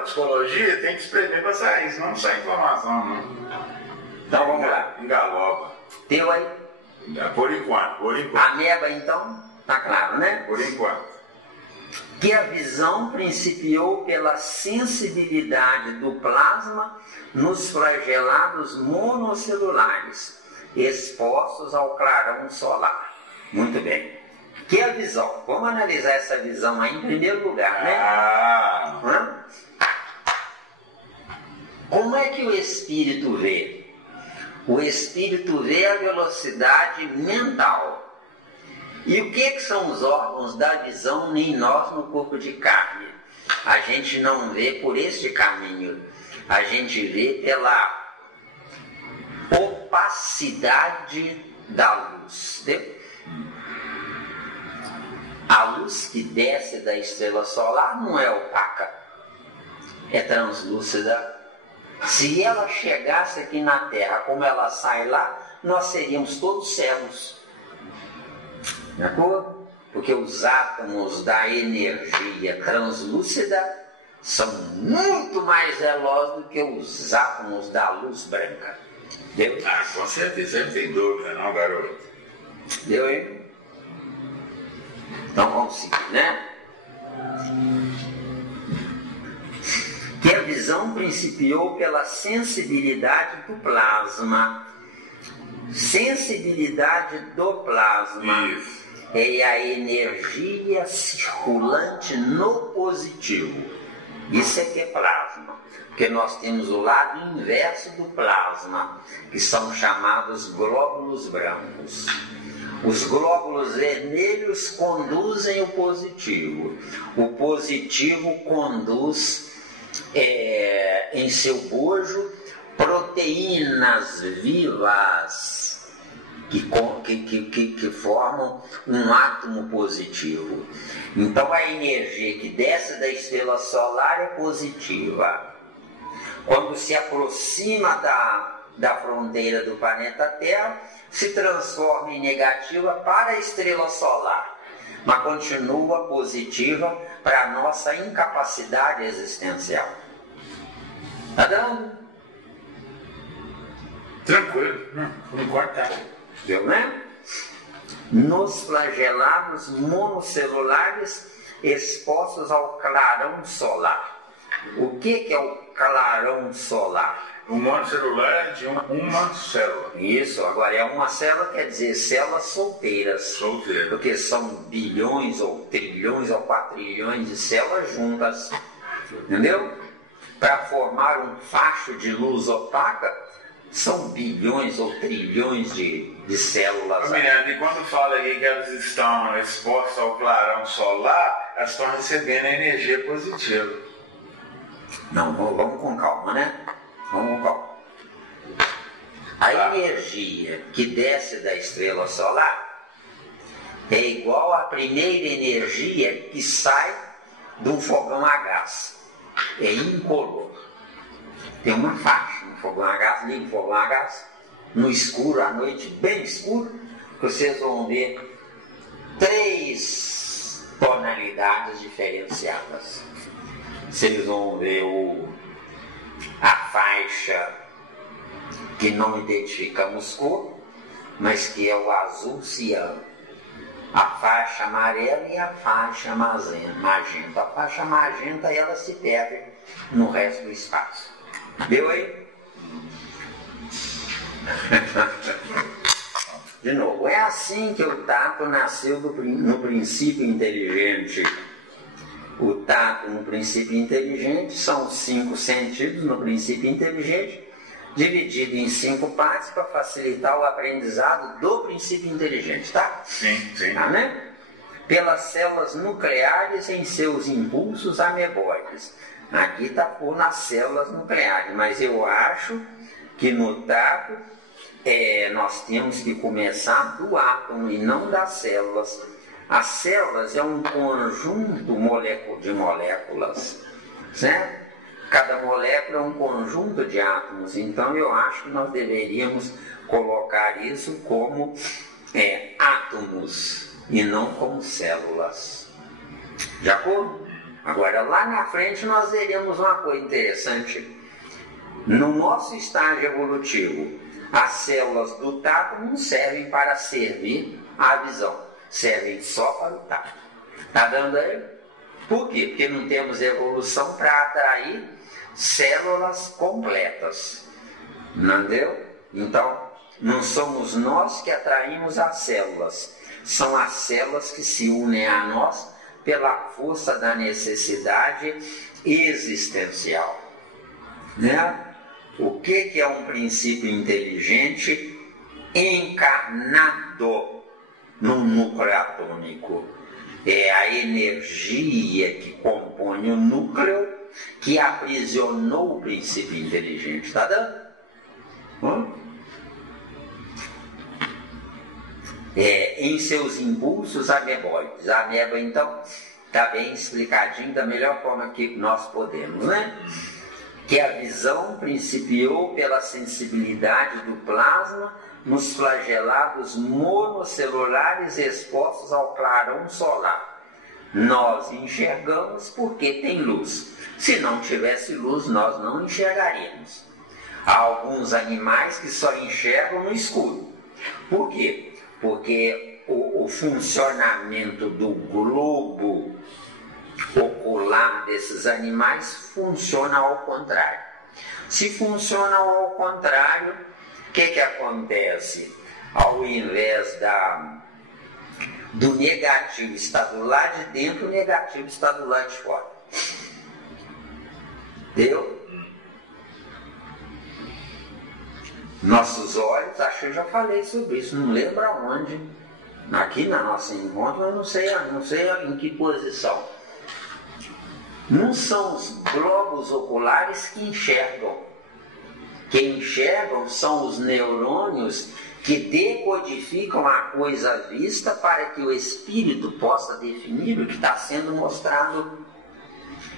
psicologia tem que espremer para sair, senão não sai informação, não. Então vamos lá. Engaloba. Teu aí? Por enquanto. Ameba, então? Tá claro, né? Por enquanto. Que a visão principiou pela sensibilidade do plasma nos flagelados monocelulares, expostos ao clarão solar. Muito bem. Que a visão? Vamos analisar essa visão aí em primeiro lugar, né? Como é que o espírito vê? O espírito vê a velocidade mental. E o que são os órgãos da visão nem nós no corpo de carne? A gente não vê por este caminho. A gente vê pela opacidade da luz. Entendeu? A luz que desce da estrela solar não é opaca, é translúcida. Se ela chegasse aqui na Terra como ela sai lá, nós seríamos todos cegos. De acordo? Porque os átomos da energia translúcida são muito mais velozes do que os átomos da luz branca. Deu? Com certeza, não tem dúvida, não, garoto. Deu aí? Então vamos seguir, né? Que a visão principiou pela sensibilidade do plasma. Sensibilidade do plasma. Isso. É a energia circulante no positivo. Isso é que é plasma. Porque nós temos o lado inverso do plasma, que são chamados glóbulos brancos. Os glóbulos vermelhos conduzem o positivo. O positivo conduz em seu bojo proteínas vivas que formam um átomo positivo. Então a energia que desce da estrela solar é positiva. Quando se aproxima da fronteira do planeta Terra, se transforma em negativa para a estrela solar, mas continua positiva para a nossa incapacidade existencial. Tá dando? Tranquilo, por enquanto tá. Deu, né? Nos flagelados monocelulares expostos ao clarão solar. O que é o clarão solar? O monocelular é de uma célula. Isso, agora é uma célula, quer dizer células solteiras. Porque são bilhões ou trilhões ou quatrilhões de células juntas. Entendeu? Para formar um facho de luz opaca, são bilhões ou trilhões de células. Miranda, e quando fala aí que elas estão expostas ao clarão solar, elas estão recebendo energia positiva. Não, vamos com calma, né? Vamos com calma. A energia que desce da estrela solar é igual à primeira energia que sai de um fogão a gás. É incolor. Tem uma faixa no fogão a gás, liga o fogão a gás, no escuro, à noite, bem escuro, que vocês vão ver 3 tonalidades diferenciadas. Vocês vão ver a faixa que não identificamos cor, mas que é o azul ciano. A faixa amarela e a faixa magenta. A faixa magenta, ela se perde no resto do espaço. Deu aí? De novo, é assim que o tato nasceu no princípio inteligente. O tato no princípio inteligente são os 5 sentidos no princípio inteligente, dividido em 5 partes para facilitar o aprendizado do princípio inteligente, tá? Sim, sim. Tá, né? Pelas células nucleares em seus impulsos ameboides. Aqui está por nas células nucleares, mas eu acho que no tato nós temos que começar do átomo e não das células. As células é um conjunto de moléculas, certo? Cada molécula é um conjunto de átomos, então eu acho que nós deveríamos colocar isso como átomos e não como células. De acordo? Agora, lá na frente nós veremos uma coisa interessante. No nosso estágio evolutivo, as células do tato não servem para servir à visão, servem só para o tato. Está dando aí? Por quê? Porque não temos evolução para atrair células completas. Não deu? Então, não somos nós que atraímos as células, são as células que se unem a nós pela força da necessidade existencial. Né? O que é um princípio inteligente encarnado no núcleo atômico? É a energia que compõe o núcleo que aprisionou o princípio inteligente. Está dando? Em seus impulsos ameboides. A ameba, então, está bem explicadinho da melhor forma que nós podemos, né? Que a visão principiou pela sensibilidade do plasma nos flagelados monocelulares expostos ao clarão solar. Nós enxergamos porque tem luz. Se não tivesse luz, nós não enxergaríamos. Há alguns animais que só enxergam no escuro. Por quê? Porque o funcionamento do globo ocular desses animais funciona ao contrário. Se funciona ao contrário, o que acontece? Ao invés do negativo estar do lado de dentro, o negativo está do lado de fora. Deu? Nossos olhos, acho que eu já falei sobre isso, não lembro aonde. Aqui na nossa encontro, eu não sei em que posição. Não são os globos oculares que enxergam. Quem enxergam são os neurônios que decodificam a coisa vista para que o espírito possa definir o que está sendo mostrado.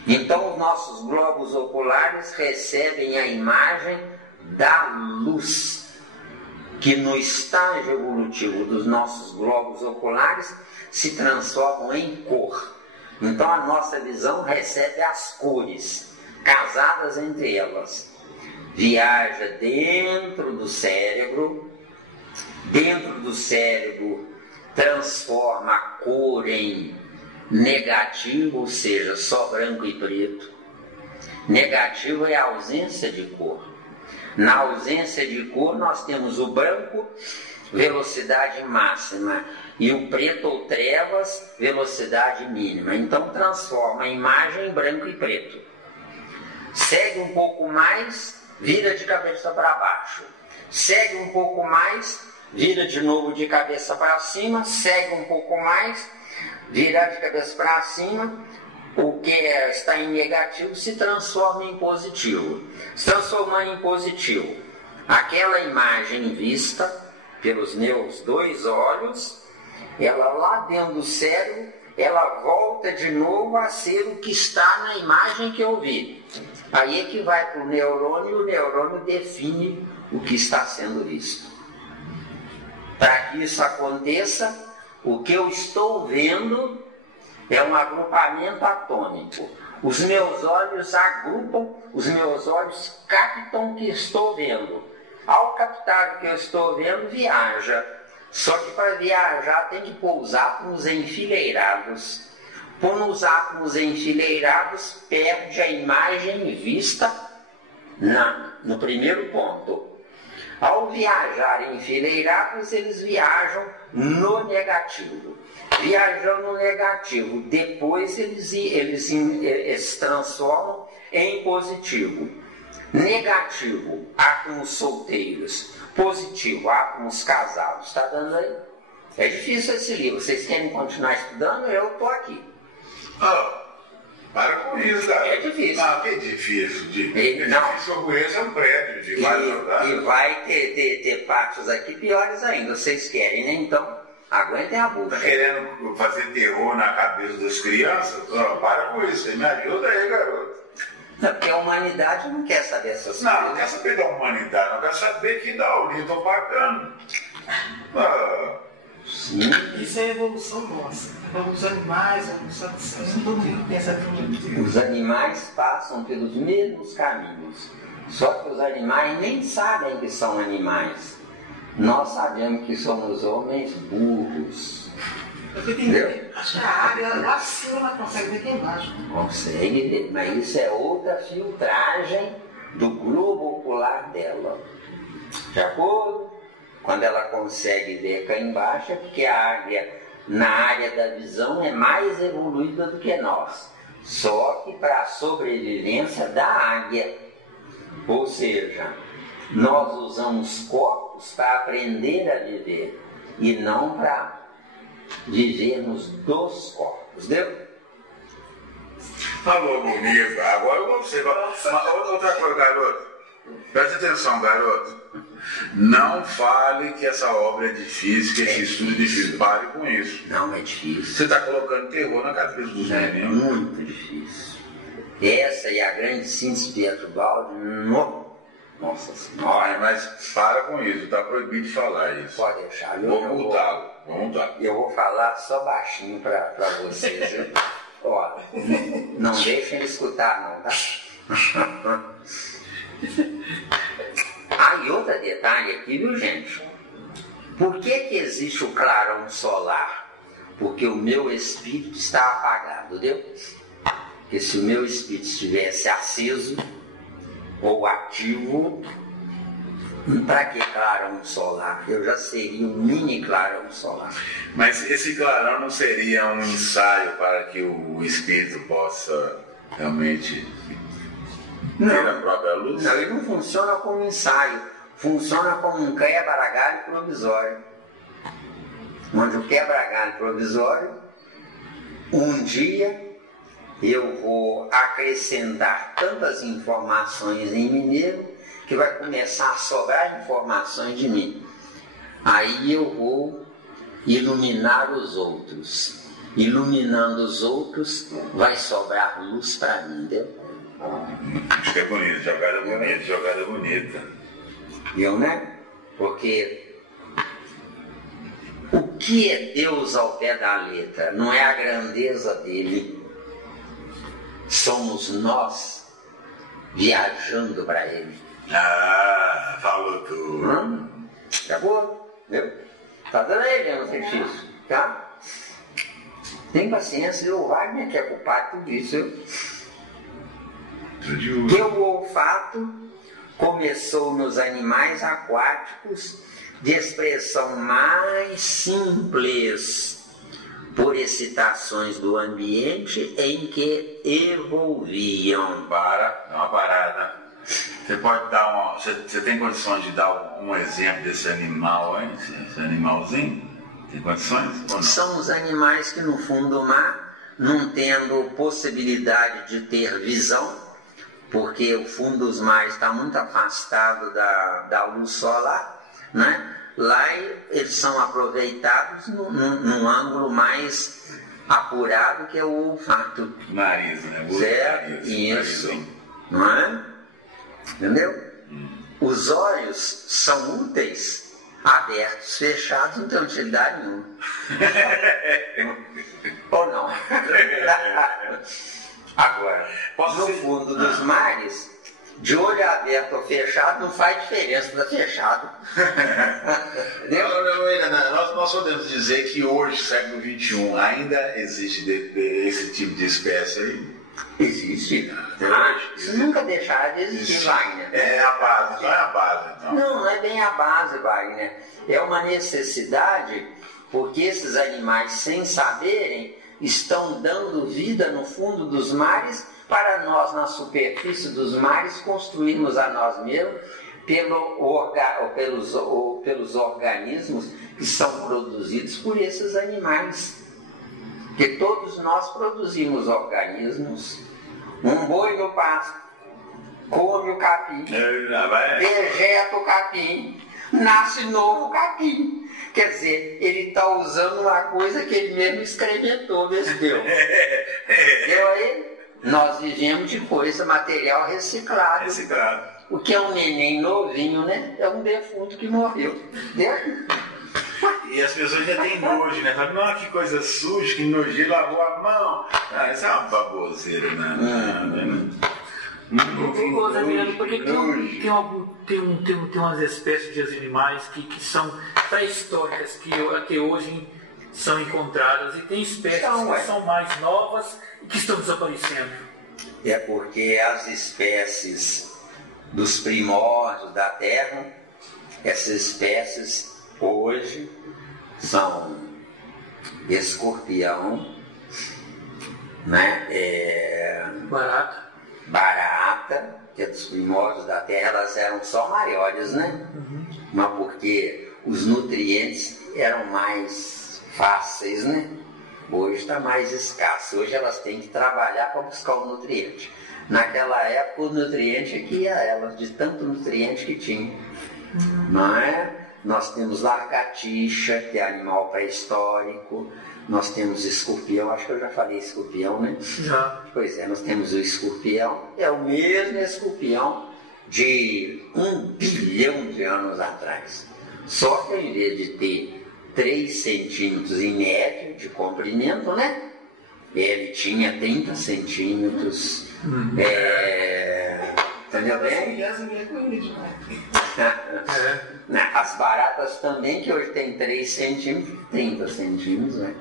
Então, os nossos globos oculares recebem a imagem da luz, que no estágio evolutivo dos nossos globos oculares se transformam em cor. Então a nossa visão recebe as cores, casadas entre elas. Viaja dentro do cérebro transforma a cor em negativo, ou seja, só branco e preto. Negativo é a ausência de cor. Na ausência de cor, nós temos o branco, velocidade máxima, e o preto ou trevas, velocidade mínima. Então transforma a imagem em branco e preto. Segue um pouco mais, vira de cabeça para baixo. Segue um pouco mais, vira de novo de cabeça para cima. Segue um pouco mais, vira de cabeça para cima. O que está em negativo se transforma em positivo. Se transformando em positivo, aquela imagem vista pelos meus 2 olhos, ela lá dentro do cérebro, ela volta de novo a ser o que está na imagem que eu vi. Aí é que vai para o neurônio, e o neurônio define o que está sendo visto. Para que isso aconteça, o que eu estou vendo é um agrupamento atômico. Os meus olhos agrupam, os meus olhos captam o que estou vendo. Ao captar o que eu estou vendo, viaja. Só que para viajar tem que pôr os átomos enfileirados. Pondo os átomos enfileirados, perde a imagem vista no primeiro ponto. Ao viajar enfileirados, eles viajam no negativo. Viajando no negativo, depois eles se transformam em positivo. Negativo, átomos solteiros. Positivo, átomos casados. Está dando aí? É difícil esse livro. Vocês querem continuar estudando? Eu estou aqui. Para com isso, cara. É difícil. Não, que difícil. Não. Eu conheço um prédio de vários lugares. E vai ter partes aqui piores ainda. Vocês querem, né? Então, aguentem a bucha. Tá querendo fazer terror na cabeça das crianças? Não, para com isso. Você me ajuda aí, garoto. Não, porque a humanidade não quer saber essas coisas. Não quer saber da humanidade. Não quer saber que dá o livro. Estou pagando. Sim. Isso é evolução nossa. Os animais, a evolução do céu, todo mundo pensa que os animais passam pelos mesmos caminhos. Só que os animais nem sabem que são animais. Nós sabemos que somos homens burros. entendeu? Acho que a área lá acima ela consegue ver aqui embaixo. Consegue ver, mas isso é outra filtragem do globo ocular dela. De acordo? Quando ela consegue ver cá embaixo, é porque a águia, na área da visão, é mais evoluída do que nós. Só que para a sobrevivência da águia. Ou seja, nós usamos corpos para aprender a viver e não para vivermos dos corpos. Deu? Falou bonito. Agora eu não sei. Outra coisa, garoto. Presta atenção, garoto. Não fale que essa obra é difícil, que esse estudo é difícil. Pare com isso. Não é difícil. Você está colocando terror na cabeça dos meninos. É muito difícil. Essa e a grande síntese de Archibald, nossa senhora. Mas para com isso, está proibido de falar isso. Pode deixar. Vou mudá-lo. Vamos mudar. Eu vou falar só baixinho para vocês. Viu? Ó, não deixem ele escutar não, tá? E outro detalhe aqui, viu, gente? Por que existe o clarão solar? Porque o meu espírito está apagado, deu? Porque se o meu espírito estivesse aceso ou ativo, para que clarão solar? Eu já seria um mini clarão solar. Mas esse clarão não seria um ensaio para que o espírito possa realmente ter a própria luz? Não, ele não funciona como ensaio, funciona como um quebra-galho provisório. Onde o quebra-galho provisório, um dia eu vou acrescentar tantas informações em mim mesmo que vai começar a sobrar informações de mim. Aí eu vou iluminar os outros. Iluminando os outros, vai sobrar luz para mim, entendeu? Acho que é bonito, jogada bonita. Eu, né? Porque o que é Deus ao pé da letra? Não é a grandeza dele. Somos nós viajando para ele. Falou tudo. Acabou? Viu? Tá dando aí, né, o exercício, tá? Tem paciência, o Wagner que é culpado de tudo isso. Que o olfato começou nos animais aquáticos de expressão mais simples, por excitações do ambiente em que evolviam. Dá uma parada. Você pode dar você tem condições de dar um exemplo desse animal, hein? Esse animalzinho? Tem condições ou não? São os animais que no fundo do mar, não tendo possibilidade de ter visão, porque o fundo dos mares está muito afastado da luz solar, né? Lá eles são aproveitados num ângulo mais apurado, que é o olfato. Nariz, né? Certo? Nariz, Isso. narizão. Não é? Entendeu? Os olhos são úteis, abertos, fechados, não tem utilidade nenhuma. Ou não? Agora, no fundo dos mares, De olho aberto ou fechado não faz diferença, está fechado. Entendeu? Nós podemos dizer que hoje, século XXI, ainda existe esse tipo de espécie aí? Existe. Nunca deixará de existir, Wagner. É a base, não é a base, então. Não é bem a base, Wagner. É uma necessidade, porque esses animais, sem saberem, estão dando vida no fundo dos mares, para nós, na superfície dos mares, construirmos a nós mesmos pelos organismos que são produzidos por esses animais. Porque todos nós produzimos organismos. Um boi no pasto come o capim, vegeta o capim, nasce novo capim. Quer dizer, ele está usando uma coisa que ele mesmo excrementou, deu. Deu aí? Nós vivemos de coisa, material reciclado. O que é um neném novinho, né? É um defunto que morreu. Deu? E as pessoas já têm nojo, né? Falam, não, que coisa suja, que nojo, lavou a mão. Isso é uma baboseira, né? Porque tem umas espécies de animais que são pré-históricas, que até hoje são encontradas, e tem espécies que são mais novas e que estão desaparecendo. É porque as espécies dos primórdios da Terra, essas espécies hoje são escorpião, né? Barata, que é dos primórdios da Terra, elas eram só maiores, né? Mas porque os nutrientes eram mais fáceis, né? Hoje está mais escasso. Hoje elas têm que trabalhar para buscar o nutriente. Naquela época o nutriente é que ia elas, de tanto nutriente que tinha. Não é? Nós temos lagartixa, que é animal pré-histórico. Nós temos escorpião, acho que eu já falei escorpião, né? Já. Pois é, nós temos o escorpião, é o mesmo escorpião de 1 bilhão de anos atrás. Só que em vez de ter 3 centímetros em média de comprimento, né? Ele tinha 30 centímetros. Entendeu bem? As baratas também, que hoje tem 3 centímetros, 30 centímetros, né?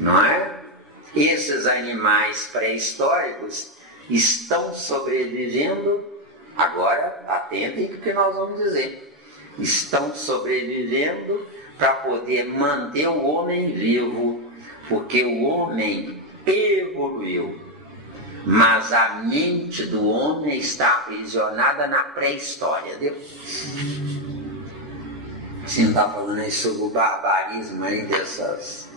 Não é? Esses animais pré-históricos estão sobrevivendo, agora atentem para o que nós vamos dizer, estão sobrevivendo para poder manter o homem vivo, porque o homem evoluiu, mas a mente do homem está aprisionada na pré-história, viu? Você não está falando aí sobre o barbarismo aí dessas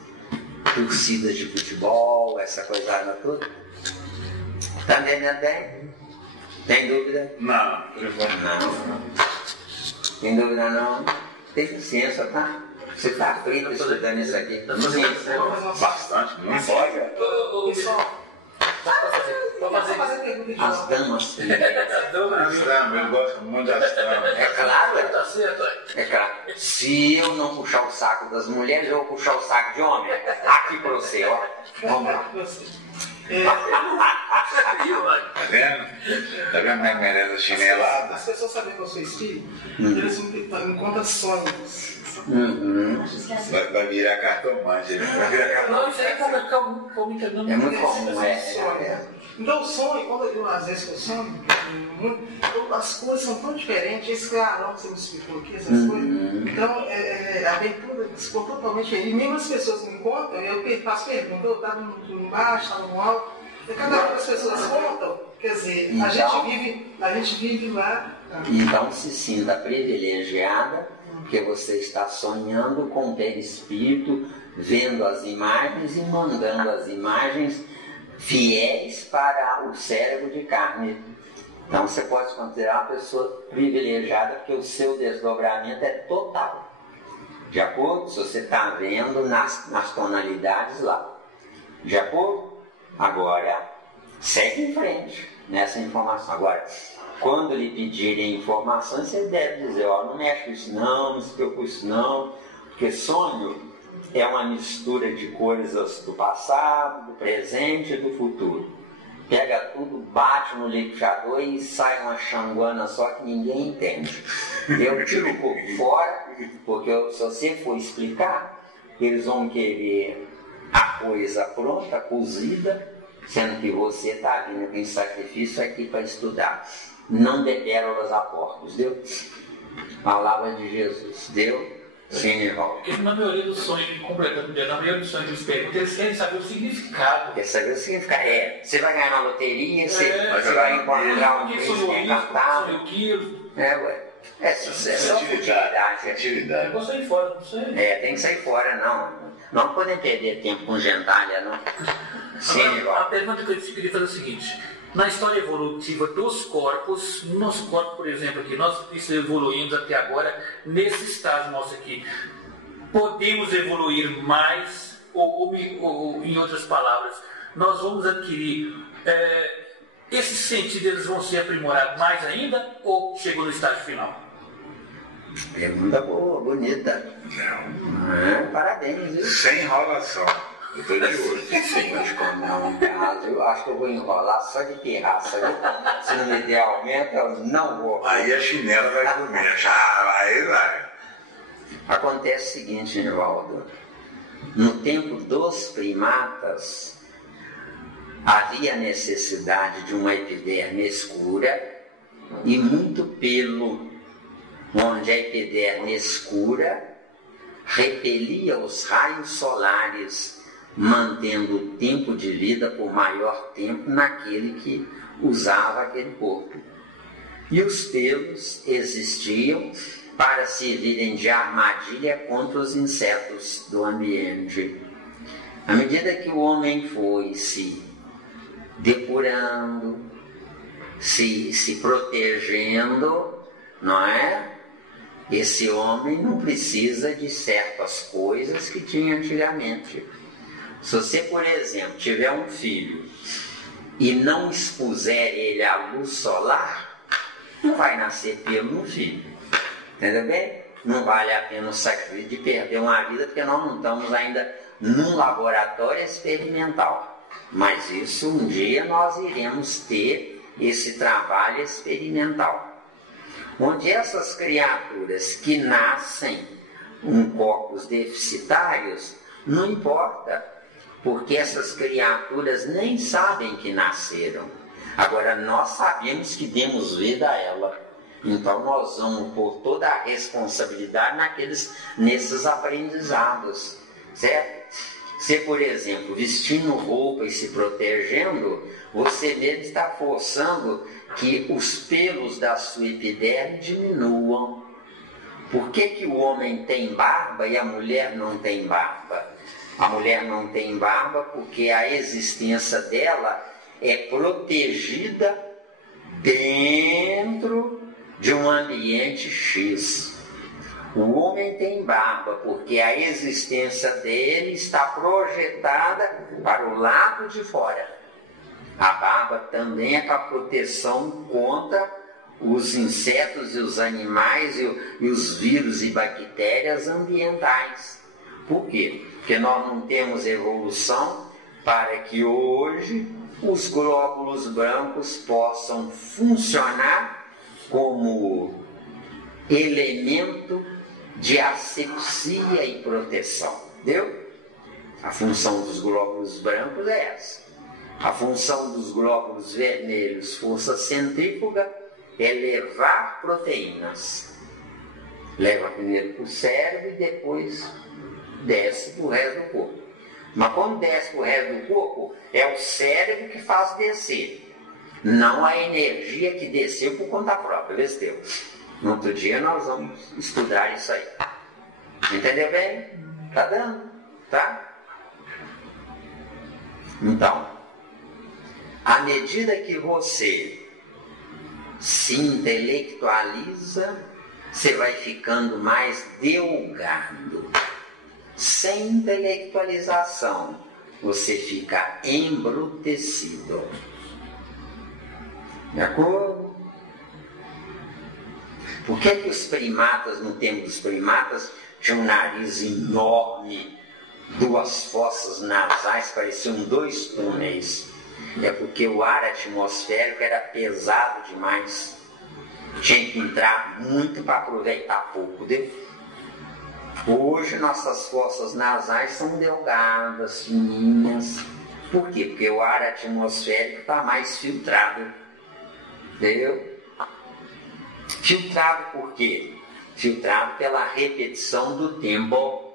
torcidas de futebol, essa coisa toda? Está entendendo bem? Tem dúvida? Não. Tem dúvida não? Tem licença, tá? Você está frito estudando isso aqui. Bastante, não pode. As damas. Eu gosto muito das damas. É claro, é claro. Se eu não puxar o saco das mulheres, eu vou puxar o saco de homem. Aqui pra você, ó. Vamos lá. Tá vendo? Tá vendo minha merenda chinelada? As pessoas sabem que eu sou estilo, eles me contam sonhos. Vai virar cartomante. Não, isso aí é muito comum, Então o sonho, quando às vezes eu sonho, as cores são tão diferentes, esse clarão que você me explicou aqui, essas coisas. Então a aventura ficou totalmente diferente. E mesmo as pessoas me contam, eu faço pergunta, eu estava embaixo, estava no alto, e cada vez que as pessoas contam, quer dizer, então, a gente vive lá. Então se sinta privilegiada, porque você está sonhando com o perispírito, vendo as imagens e mandando as imagens fiéis para o cérebro de carne. Então você pode se considerar uma pessoa privilegiada, porque o seu desdobramento é total. De acordo? Se você está vendo nas tonalidades lá. De acordo? Agora, segue em frente nessa informação. Agora, quando lhe pedirem informações, você deve dizer, ó, não mexe com isso não se preocupe com isso não, porque sonho é uma mistura de coisas do passado, do presente e do futuro. pega tudo, bate no liquidificador e sai uma xanguana só que ninguém entende. Eu tiro o coco fora, porque se você for explicar, eles vão querer a coisa pronta, cozida, sendo que você está vindo em sacrifício aqui para estudar. Não dê pérolas a porcos, deu? Palavra de Jesus, deu? Sim, irmão. Porque na maioria dos sonhos, completando, na maioria dos sonhos dos perguntas, eles querem saber o significado. Quer saber o significado? Você vai ganhar na loteria, você vai encontrar um príncipe encantado. É só futilidade. Eu vou sair fora, não sei. Tem que sair fora, não. Não podem perder tempo com gentalha, não. Sim, irmão. A pergunta que eu queria fazer é o seguinte. Na história evolutiva dos corpos, nos corpos, por exemplo, aqui, nós evoluímos até agora nesse estágio nosso aqui. Podemos evoluir mais, ou em outras palavras, nós vamos adquirir, esses sentidos eles vão ser aprimorados mais ainda, ou chegou no estágio final? Pergunta boa, bonita. Parabéns, viu? Sem enrolação. Eu estou de olho. Eu acho que eu vou enrolar só de pirraça, viu? Se não me der aumento, eu não vou. Aí a chinela vai comer. Aí vai. Acontece o seguinte, Nivaldo. No tempo dos primatas, havia necessidade de uma epiderme escura e muito pelo, onde a epiderme escura repelia os raios solares, mantendo o tempo de vida por maior tempo naquele que usava aquele corpo. E os pelos existiam para servirem de armadilha contra os insetos do ambiente. À medida que o homem foi se depurando, se protegendo, não é? Esse homem não precisa de certas coisas que tinha antigamente. Se você, por exemplo, tiver um filho e não expuser ele à luz solar, não vai nascer pelo no filho. Entendeu bem? Não vale a pena o sacrifício de perder uma vida, porque nós não estamos ainda num laboratório experimental. Mas isso, um dia nós iremos ter esse trabalho experimental. Onde essas criaturas que nascem com corpos deficitários, não importa, porque essas criaturas nem sabem que nasceram. Agora, nós sabemos que demos vida a ela. Então, nós vamos pôr toda a responsabilidade nesses aprendizados, certo? Se, por exemplo, vestindo roupa e se protegendo, você mesmo está forçando que os pelos da sua epiderme diminuam. Por que o homem tem barba e a mulher não tem barba? A mulher não tem barba porque a existência dela é protegida dentro de um ambiente X. O homem tem barba porque a existência dele está projetada para o lado de fora. A barba também é para proteção contra os insetos e os animais e os vírus e bactérias ambientais. Por quê? Porque nós não temos evolução para que hoje os glóbulos brancos possam funcionar como elemento de asepsia e proteção. Entendeu? A função dos glóbulos brancos é essa. A função dos glóbulos vermelhos, força centrífuga, é levar proteínas. Leva primeiro para o cérebro e depois desce para o resto do corpo. Mas quando desce para o resto do corpo, é o cérebro que faz descer, não a energia que desceu por conta própria. Vê se deu. No outro dia nós vamos estudar isso aí. Entendeu bem? Tá dando? Tá? Então, à medida que você se intelectualiza, você vai ficando mais delgado. Sem intelectualização, você fica embrutecido. De acordo? Por que os primatas, no tempo dos primatas, tinham um nariz enorme, duas fossas nasais, pareciam dois túneis? É porque o ar atmosférico era pesado demais. Tinha que entrar muito para aproveitar pouco, entendeu? Hoje nossas fossas nasais são delgadas, fininhas. Por quê? Porque o ar atmosférico está mais filtrado. Entendeu? Filtrado por quê? Filtrado pela repetição do tempo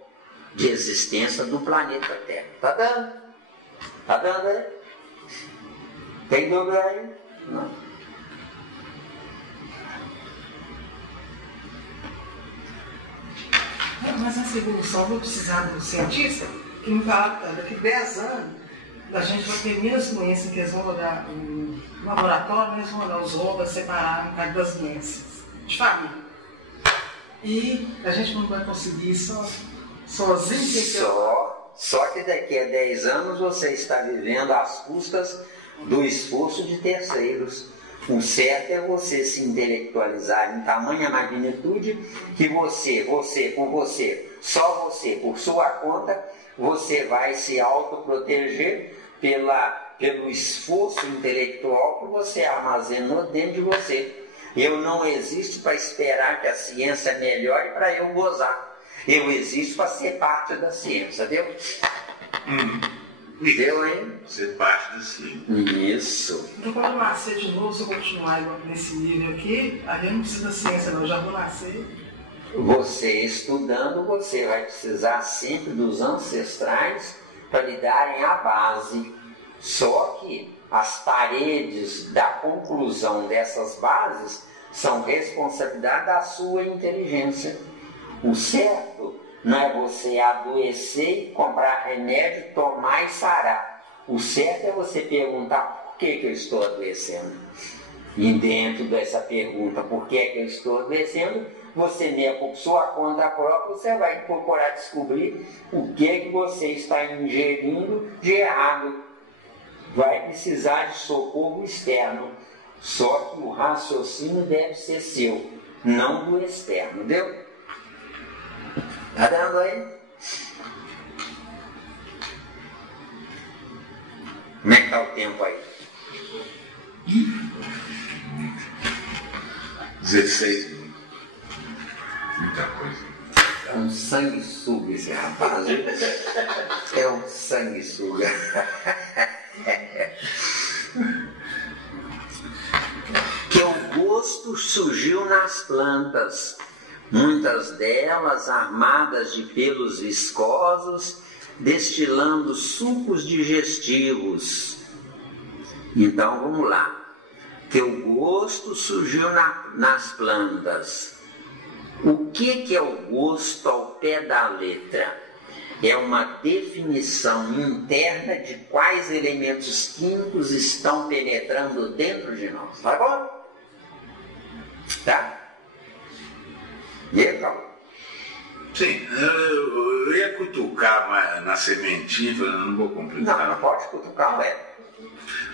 de existência do planeta Terra. Tá dando? Tá dando aí? Tem dúvida aí? Não. Mas essa evolução vai precisar do cientista que me fala que daqui a 10 anos a gente vai ter menos doenças que eles vão rodar no laboratório, eles vão rodar os roubos, separar um bocado das doenças de família. E a gente não vai conseguir sozinho. Só que daqui a 10 anos você está vivendo às custas do esforço de terceiros. O certo é você se intelectualizar em tamanha magnitude que só você, por sua conta, você vai se autoproteger pelo esforço intelectual que você armazenou dentro de você. Eu não existo para esperar que a ciência melhore para eu gozar. Eu existo para ser parte da ciência, deu? Deu, hein? Ser parte da ciência. Isso. Então, quando eu nascer de novo, se eu continuar nesse nível aqui, aí eu não preciso da ciência, não. Eu já vou nascer. Você estudando, você vai precisar sempre dos ancestrais para lhe darem a base. Só que as paredes da conclusão dessas bases são responsabilidade da sua inteligência. O certo não é você adoecer e comprar remédio, tomar e sarar. O certo é você perguntar por que eu estou adoecendo. E dentro dessa pergunta, por que é que eu estou adoecendo, você mesmo, por sua conta própria, você vai procurar descobrir o que é que você está ingerindo de errado. Vai precisar de socorro externo. Só que o raciocínio deve ser seu, não do externo, deu? Tá dando aí? Como é que tá o tempo aí? 16 minutos. Muita coisa. É um sanguessuga esse rapaz. É um sanguessuga. Que o gosto surgiu nas plantas. Muitas delas armadas de pelos viscosos, destilando sucos digestivos. Então vamos lá. Que o gosto surgiu nas plantas. O que é o gosto ao pé da letra? É uma definição interna de quais elementos químicos estão penetrando dentro de nós. Tá bom? Tá? Sim, eu ia cutucar na sementinha, falando, não vou complicar. Não pode cutucar, ué.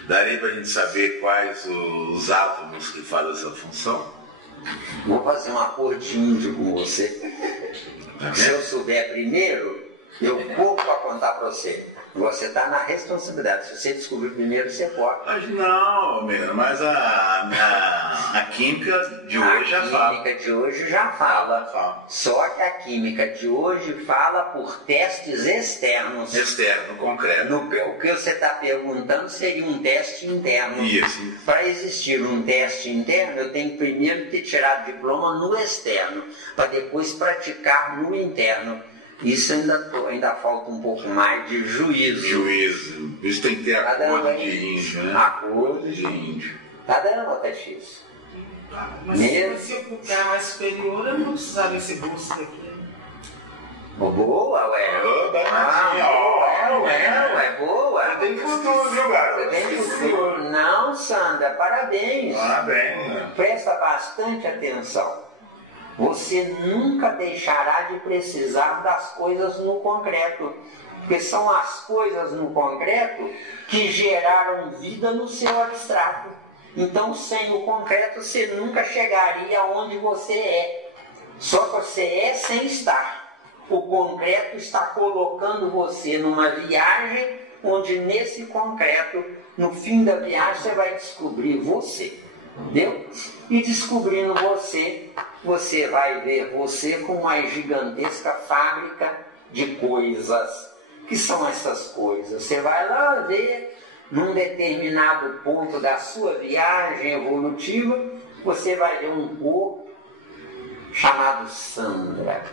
Daria para a gente saber quais os átomos que fazem essa função? Vou fazer um acordo de índio com você. Se eu souber primeiro, eu vou para contar para você. Você está na responsabilidade. Se você descobrir primeiro, você pode. Mas não, mas a química de hoje já fala. A química de hoje já fala. Só que a química de hoje fala por testes externos. Externo, concreto. O que você está perguntando seria um teste interno. Isso. Para existir um teste interno, eu tenho que primeiro ter tirado diploma no externo, para depois praticar no interno. Isso ainda falta um pouco mais de juízo. Isso tem que ter acordo de índio, né? Acordo de índio. Tá dando nota X? Mas se eu ficar mais superior, eu não precisava desse bolso daqui. Boa, ué. Boa. Você tem futuro, viu, garoto? Você tem futuro. Não, Sandra, parabéns. Parabéns. Presta bastante atenção. Você nunca deixará de precisar das coisas no concreto, porque são as coisas no concreto que geraram vida no seu abstrato. Então, sem o concreto, você nunca chegaria onde você é. Só que você é sem estar. O concreto está colocando você numa viagem onde nesse concreto, no fim da viagem, você vai descobrir você. Entendeu? E descobrindo você, você vai ver você com uma gigantesca fábrica de coisas. Que são essas coisas? Você vai lá ver, num determinado ponto da sua viagem evolutiva, você vai ver um corpo chamado Sandra,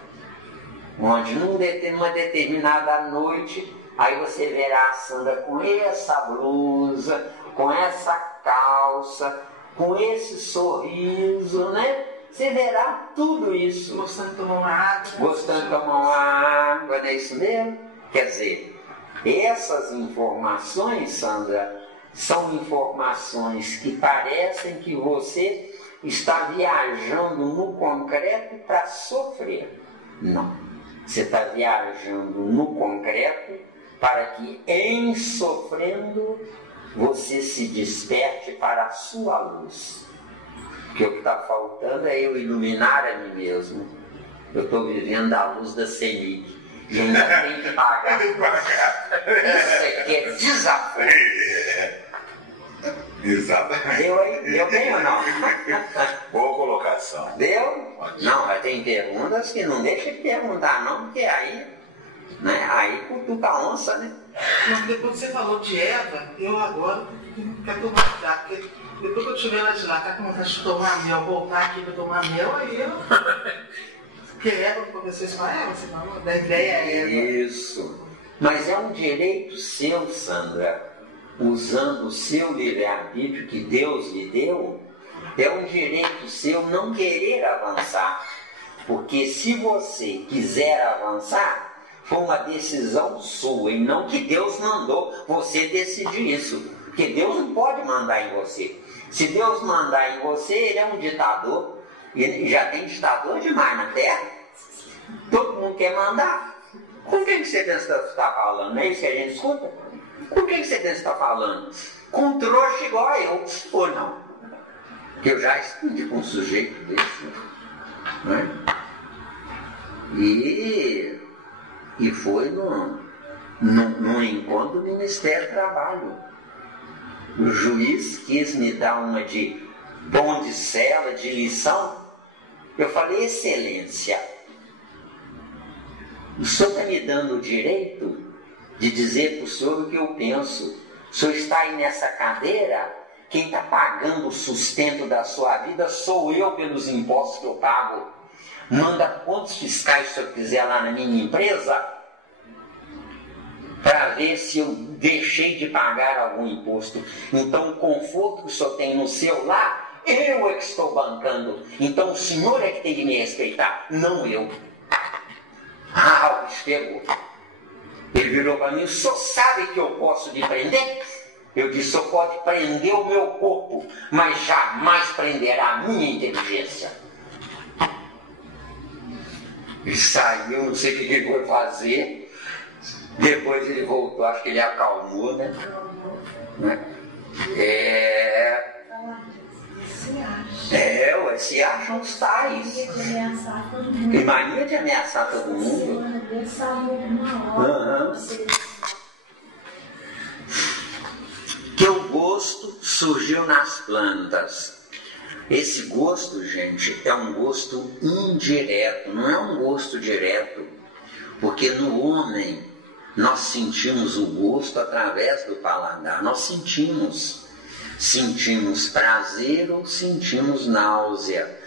onde numa determinada noite, aí você verá a Sandra com essa blusa, com essa calça, com esse sorriso, né? Você verá tudo isso. Gostando de tomar uma água. Gostando de tomar uma água, não é isso mesmo? Quer dizer, essas informações, Sandra, são informações que parecem que você está viajando no concreto para sofrer. Não. Você está viajando no concreto para que, em sofrendo, você se desperte para a sua luz. Porque o que está faltando é eu iluminar a mim mesmo. Eu estou vivendo a luz da CENIC. E ainda tem que pagar. Isso aqui é desafio. Exatamente. Deu aí? Deu bem ou não? Boa colocação. Deu? Não, mas tem perguntas que não deixa de perguntar não, porque aí, né, aí cutuca a onça, né? Mas depois que você falou de Eva, eu agora quero tomar cuidado, porque depois que eu estiver lá de lá, tá com vontade de tomar mel, voltar aqui para tomar mel, aí eu... Porque Eva aconteceu isso com a Eva, você falou, da ideia é Eva. Isso. Mas é um direito seu, Sandra, usando o seu livre-arbítrio que Deus lhe deu, é um direito seu não querer avançar. Porque se você quiser avançar, foi uma decisão sua, e não que Deus mandou você decidir isso. Porque Deus não pode mandar em você. Se Deus mandar em você, ele é um ditador. E já tem ditador demais na Terra. Todo mundo quer mandar. Com quem que você pensa que está falando? Não é isso que a gente escuta? Com quem que você pensa que está falando? Com um trouxa igual a eu, ou não? Que eu já escondi com um sujeito desse. Né? E foi num encontro do Ministério do Trabalho. O juiz quis me dar uma de bom de cela, de lição. Eu falei, excelência, o senhor está me dando o direito de dizer para o senhor o que eu penso. O senhor está aí nessa cadeira, quem está pagando o sustento da sua vida sou eu pelos impostos que eu pago. Manda quantos fiscais o senhor quiser lá na minha empresa para ver se eu deixei de pagar algum imposto. Então o conforto que o senhor tem no seu lar, eu é que estou bancando. Então o senhor é que tem que me respeitar, não eu. Ah, o bicho pegou. Ele virou para mim, o senhor sabe que eu posso lhe prender? Eu disse, o senhor pode prender o meu corpo, mas jamais prenderá a minha inteligência. Ele saiu, não sei o que ele foi fazer. Depois ele voltou, acho que ele acalmou, né? Se acham os tais. E mania de ameaçar todo mundo. Que o gosto surgiu nas plantas. Esse gosto, gente, é um gosto indireto, não é um gosto direto. Porque no homem nós sentimos o gosto através do paladar. Nós sentimos prazer ou sentimos náusea,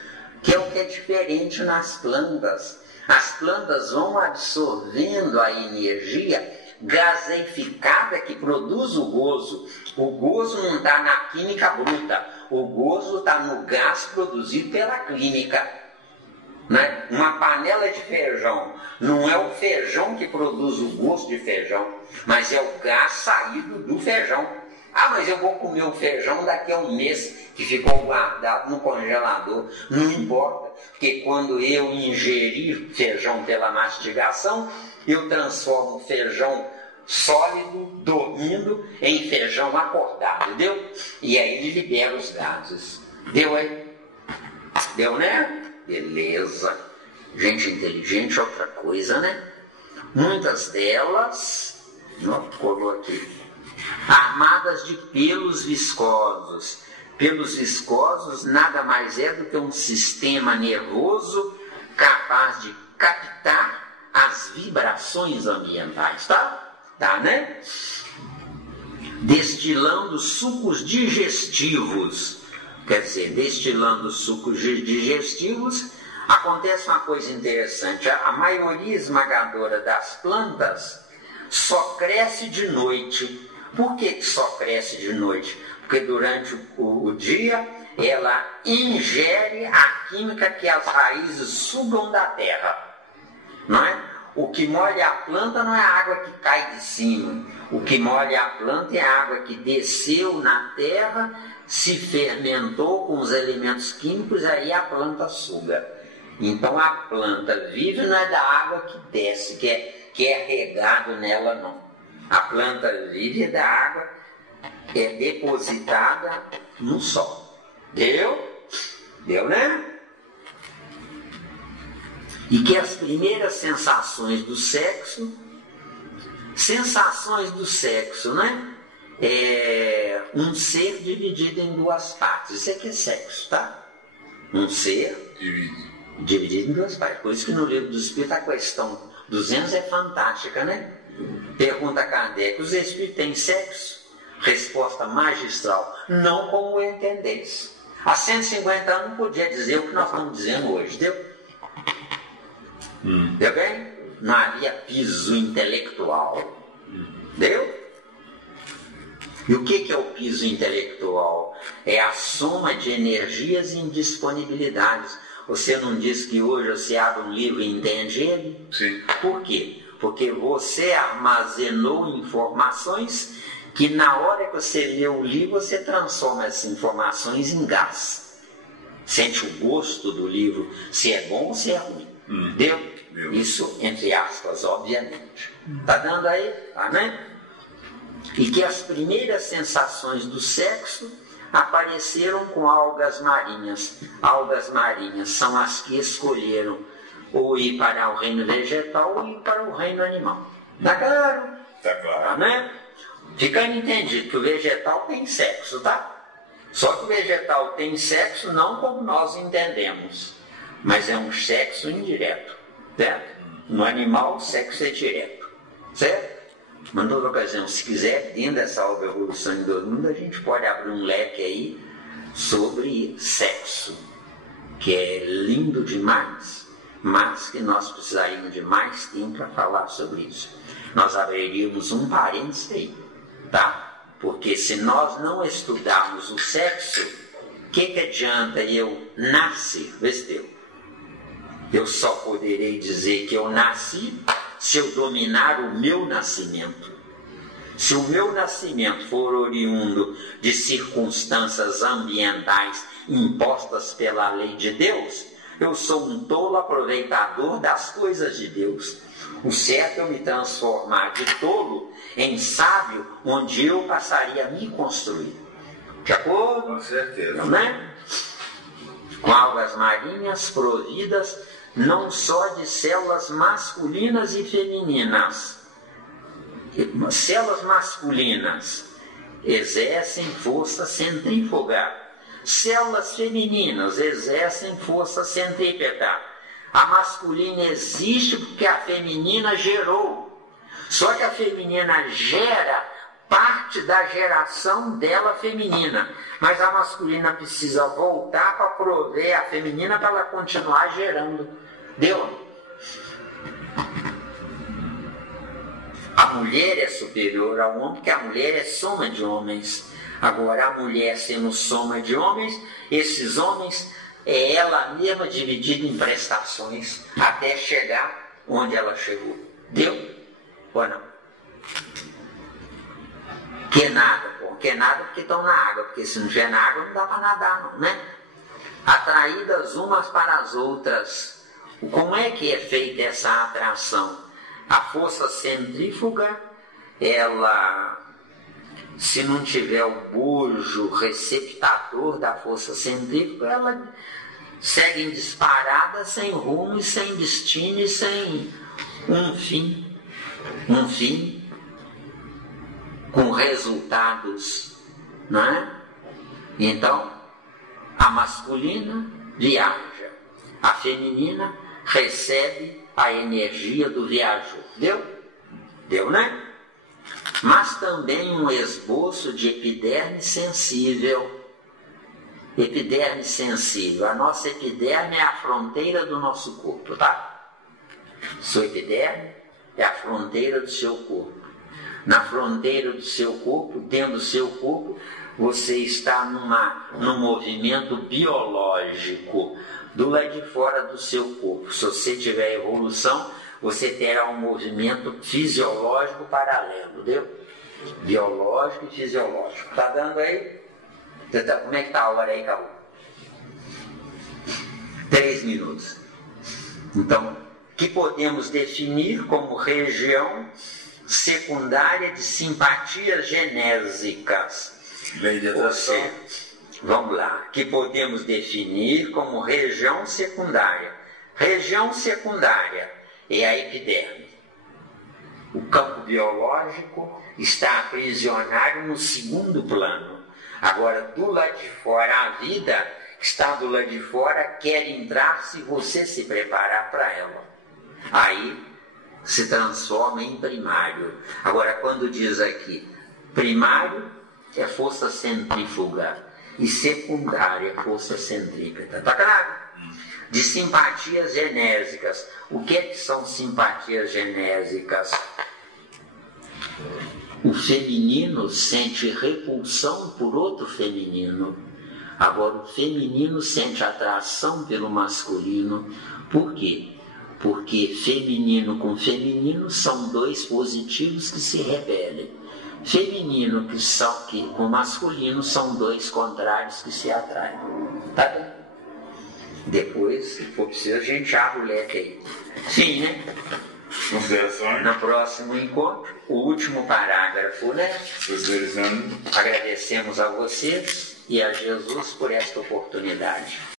que é o que é diferente nas plantas. As plantas vão absorvendo a energia gaseificada que produz o gozo. O gozo não está na química bruta, o gozo está no gás produzido pela química. Né? Uma panela de feijão, não é o feijão que produz o gosto de feijão, mas é o gás saído do feijão. Ah, mas eu vou comer o feijão daqui a um mês que ficou guardado no congelador. Não importa, porque quando eu ingerir feijão pela mastigação, eu transformo o feijão sólido, dormindo, em feijão acordado, deu? E aí ele libera os gases. Deu aí? Deu, né? Beleza. Gente inteligente é outra coisa, né? Muitas delas colou aqui. Armadas de pelos viscosos. Pelos viscosos nada mais é do que um sistema nervoso capaz de captar as vibrações ambientais, tá? Tá, né? Destilando sucos digestivos. Quer dizer, destilando sucos digestivos, acontece uma coisa interessante. A maioria esmagadora das plantas só cresce de noite. Por que só cresce de noite? Porque durante o dia ela ingere a química que as raízes sugam da terra. Não é? O que molha a planta não é a água que cai de cima. O que molha a planta é a água que desceu na terra, se fermentou com os elementos químicos, aí a planta suga. Então a planta vive não é da água que desce, que é regado nela, não. A planta vive da água que é depositada no sol. Deu? Deu, né? E que as primeiras sensações do sexo, né? É um ser dividido em duas partes. Isso aqui é sexo, tá? Um ser dividido em duas partes. Por isso que no livro dos Espíritos a questão 200 é fantástica, né? Pergunta a Kardec: os Espíritos têm sexo? Resposta magistral: não como entendeis. Há 150 anos não podia dizer o que nós estamos dizendo hoje, deu? Deu bem? Não havia piso intelectual. Deu? E o que é o piso intelectual? É a soma de energias e indisponibilidades. Você não diz que hoje você abre um livro e entende ele? Sim. Por quê? Porque você armazenou informações que na hora que você lê o livro, você transforma essas informações em gás. Sente o gosto do livro, se é bom ou se é ruim. Deu? Isso, entre aspas, obviamente. Tá dando aí? Tá, né? E que as primeiras sensações do sexo apareceram com algas marinhas. Algas marinhas são as que escolheram ou ir para o reino vegetal ou ir para o reino animal. Tá claro? Tá claro. Tá, né? Ficando entendido que o vegetal tem sexo, tá? Só que o vegetal tem sexo não como nós entendemos, mas é um sexo indireto, certo? No animal, o sexo é direto, certo? Mas, noutra ocasião, se quiser, dentro dessa obra Evolução em 2 Mundos, a gente pode abrir um leque aí sobre sexo, que é lindo demais, mas que nós precisaríamos de mais tempo para falar sobre isso. Nós abriríamos um parênteses aí, tá? Porque se nós não estudarmos o sexo, o que adianta eu nascer? Vê se deu. Eu só poderei dizer que eu nasci se eu dominar o meu nascimento. Se o meu nascimento for oriundo de circunstâncias ambientais impostas pela lei de Deus, eu sou um tolo aproveitador das coisas de Deus. O certo é eu me transformar de tolo em sábio, onde eu passaria a me construir. De acordo? Com certeza. Né? Com algas marinhas providas não só de células masculinas e femininas. Células masculinas exercem força centrífuga. Células femininas exercem força centrípeta. A masculina existe porque a feminina gerou. Só que a feminina gera parte da geração dela feminina. Mas a masculina precisa voltar para prover a feminina para ela continuar gerando. Deu? A mulher é superior ao homem porque a mulher é soma de homens. Agora, a mulher sendo soma de homens, esses homens é ela mesma dividida em prestações até chegar onde ela chegou. Deu? Ou não? Que nada, pô. Que nada porque estão na água, porque se não tiver na água não dá para nadar, não, né? Atraídas umas para as outras. Como é que é feita essa atração? A força centrífuga, ela, se não tiver o bojo receptador da força centrífuga, ela segue em disparada, sem rumo, sem destino e sem um fim com resultados, não é? Então, a masculina viaja, a feminina recebe a energia do viajor. Deu? Deu, né? Mas também um esboço de epiderme sensível. Epiderme sensível. A nossa epiderme é a fronteira do nosso corpo, tá? Sua epiderme é a fronteira do seu corpo. Na fronteira do seu corpo, dentro do seu corpo, você está num movimento biológico do lado de fora do seu corpo. Se você tiver evolução, você terá um movimento fisiológico paralelo, deu? Biológico e fisiológico. Tá dando aí? Como é que tá a hora aí, Caú? 3 minutos. Então, que podemos definir como região secundária de simpatias genésicas. Ou seja, vamos lá, que podemos definir como região secundária. Região secundária é a epiderme. O campo biológico está aprisionado no segundo plano. Agora, do lado de fora, a vida está do lado de fora, quer entrar se você se preparar para ela. Aí se transforma em primário. Agora, quando diz aqui, primário é força centrífuga e secundária é força centrípeta. Tá claro? De simpatias genésicas. O que é que são simpatias genésicas? O feminino sente repulsão por outro feminino. Agora, o feminino sente atração pelo masculino. Por quê? Porque feminino com feminino são dois positivos que se repelem. Feminino com masculino são dois contrários que se atraem. Tá bem? Depois, se for preciso, a gente abre o leque aí. Sim, né? Considerações? No próximo encontro, o último parágrafo, né? Professor, agradecemos a vocês e a Jesus por esta oportunidade.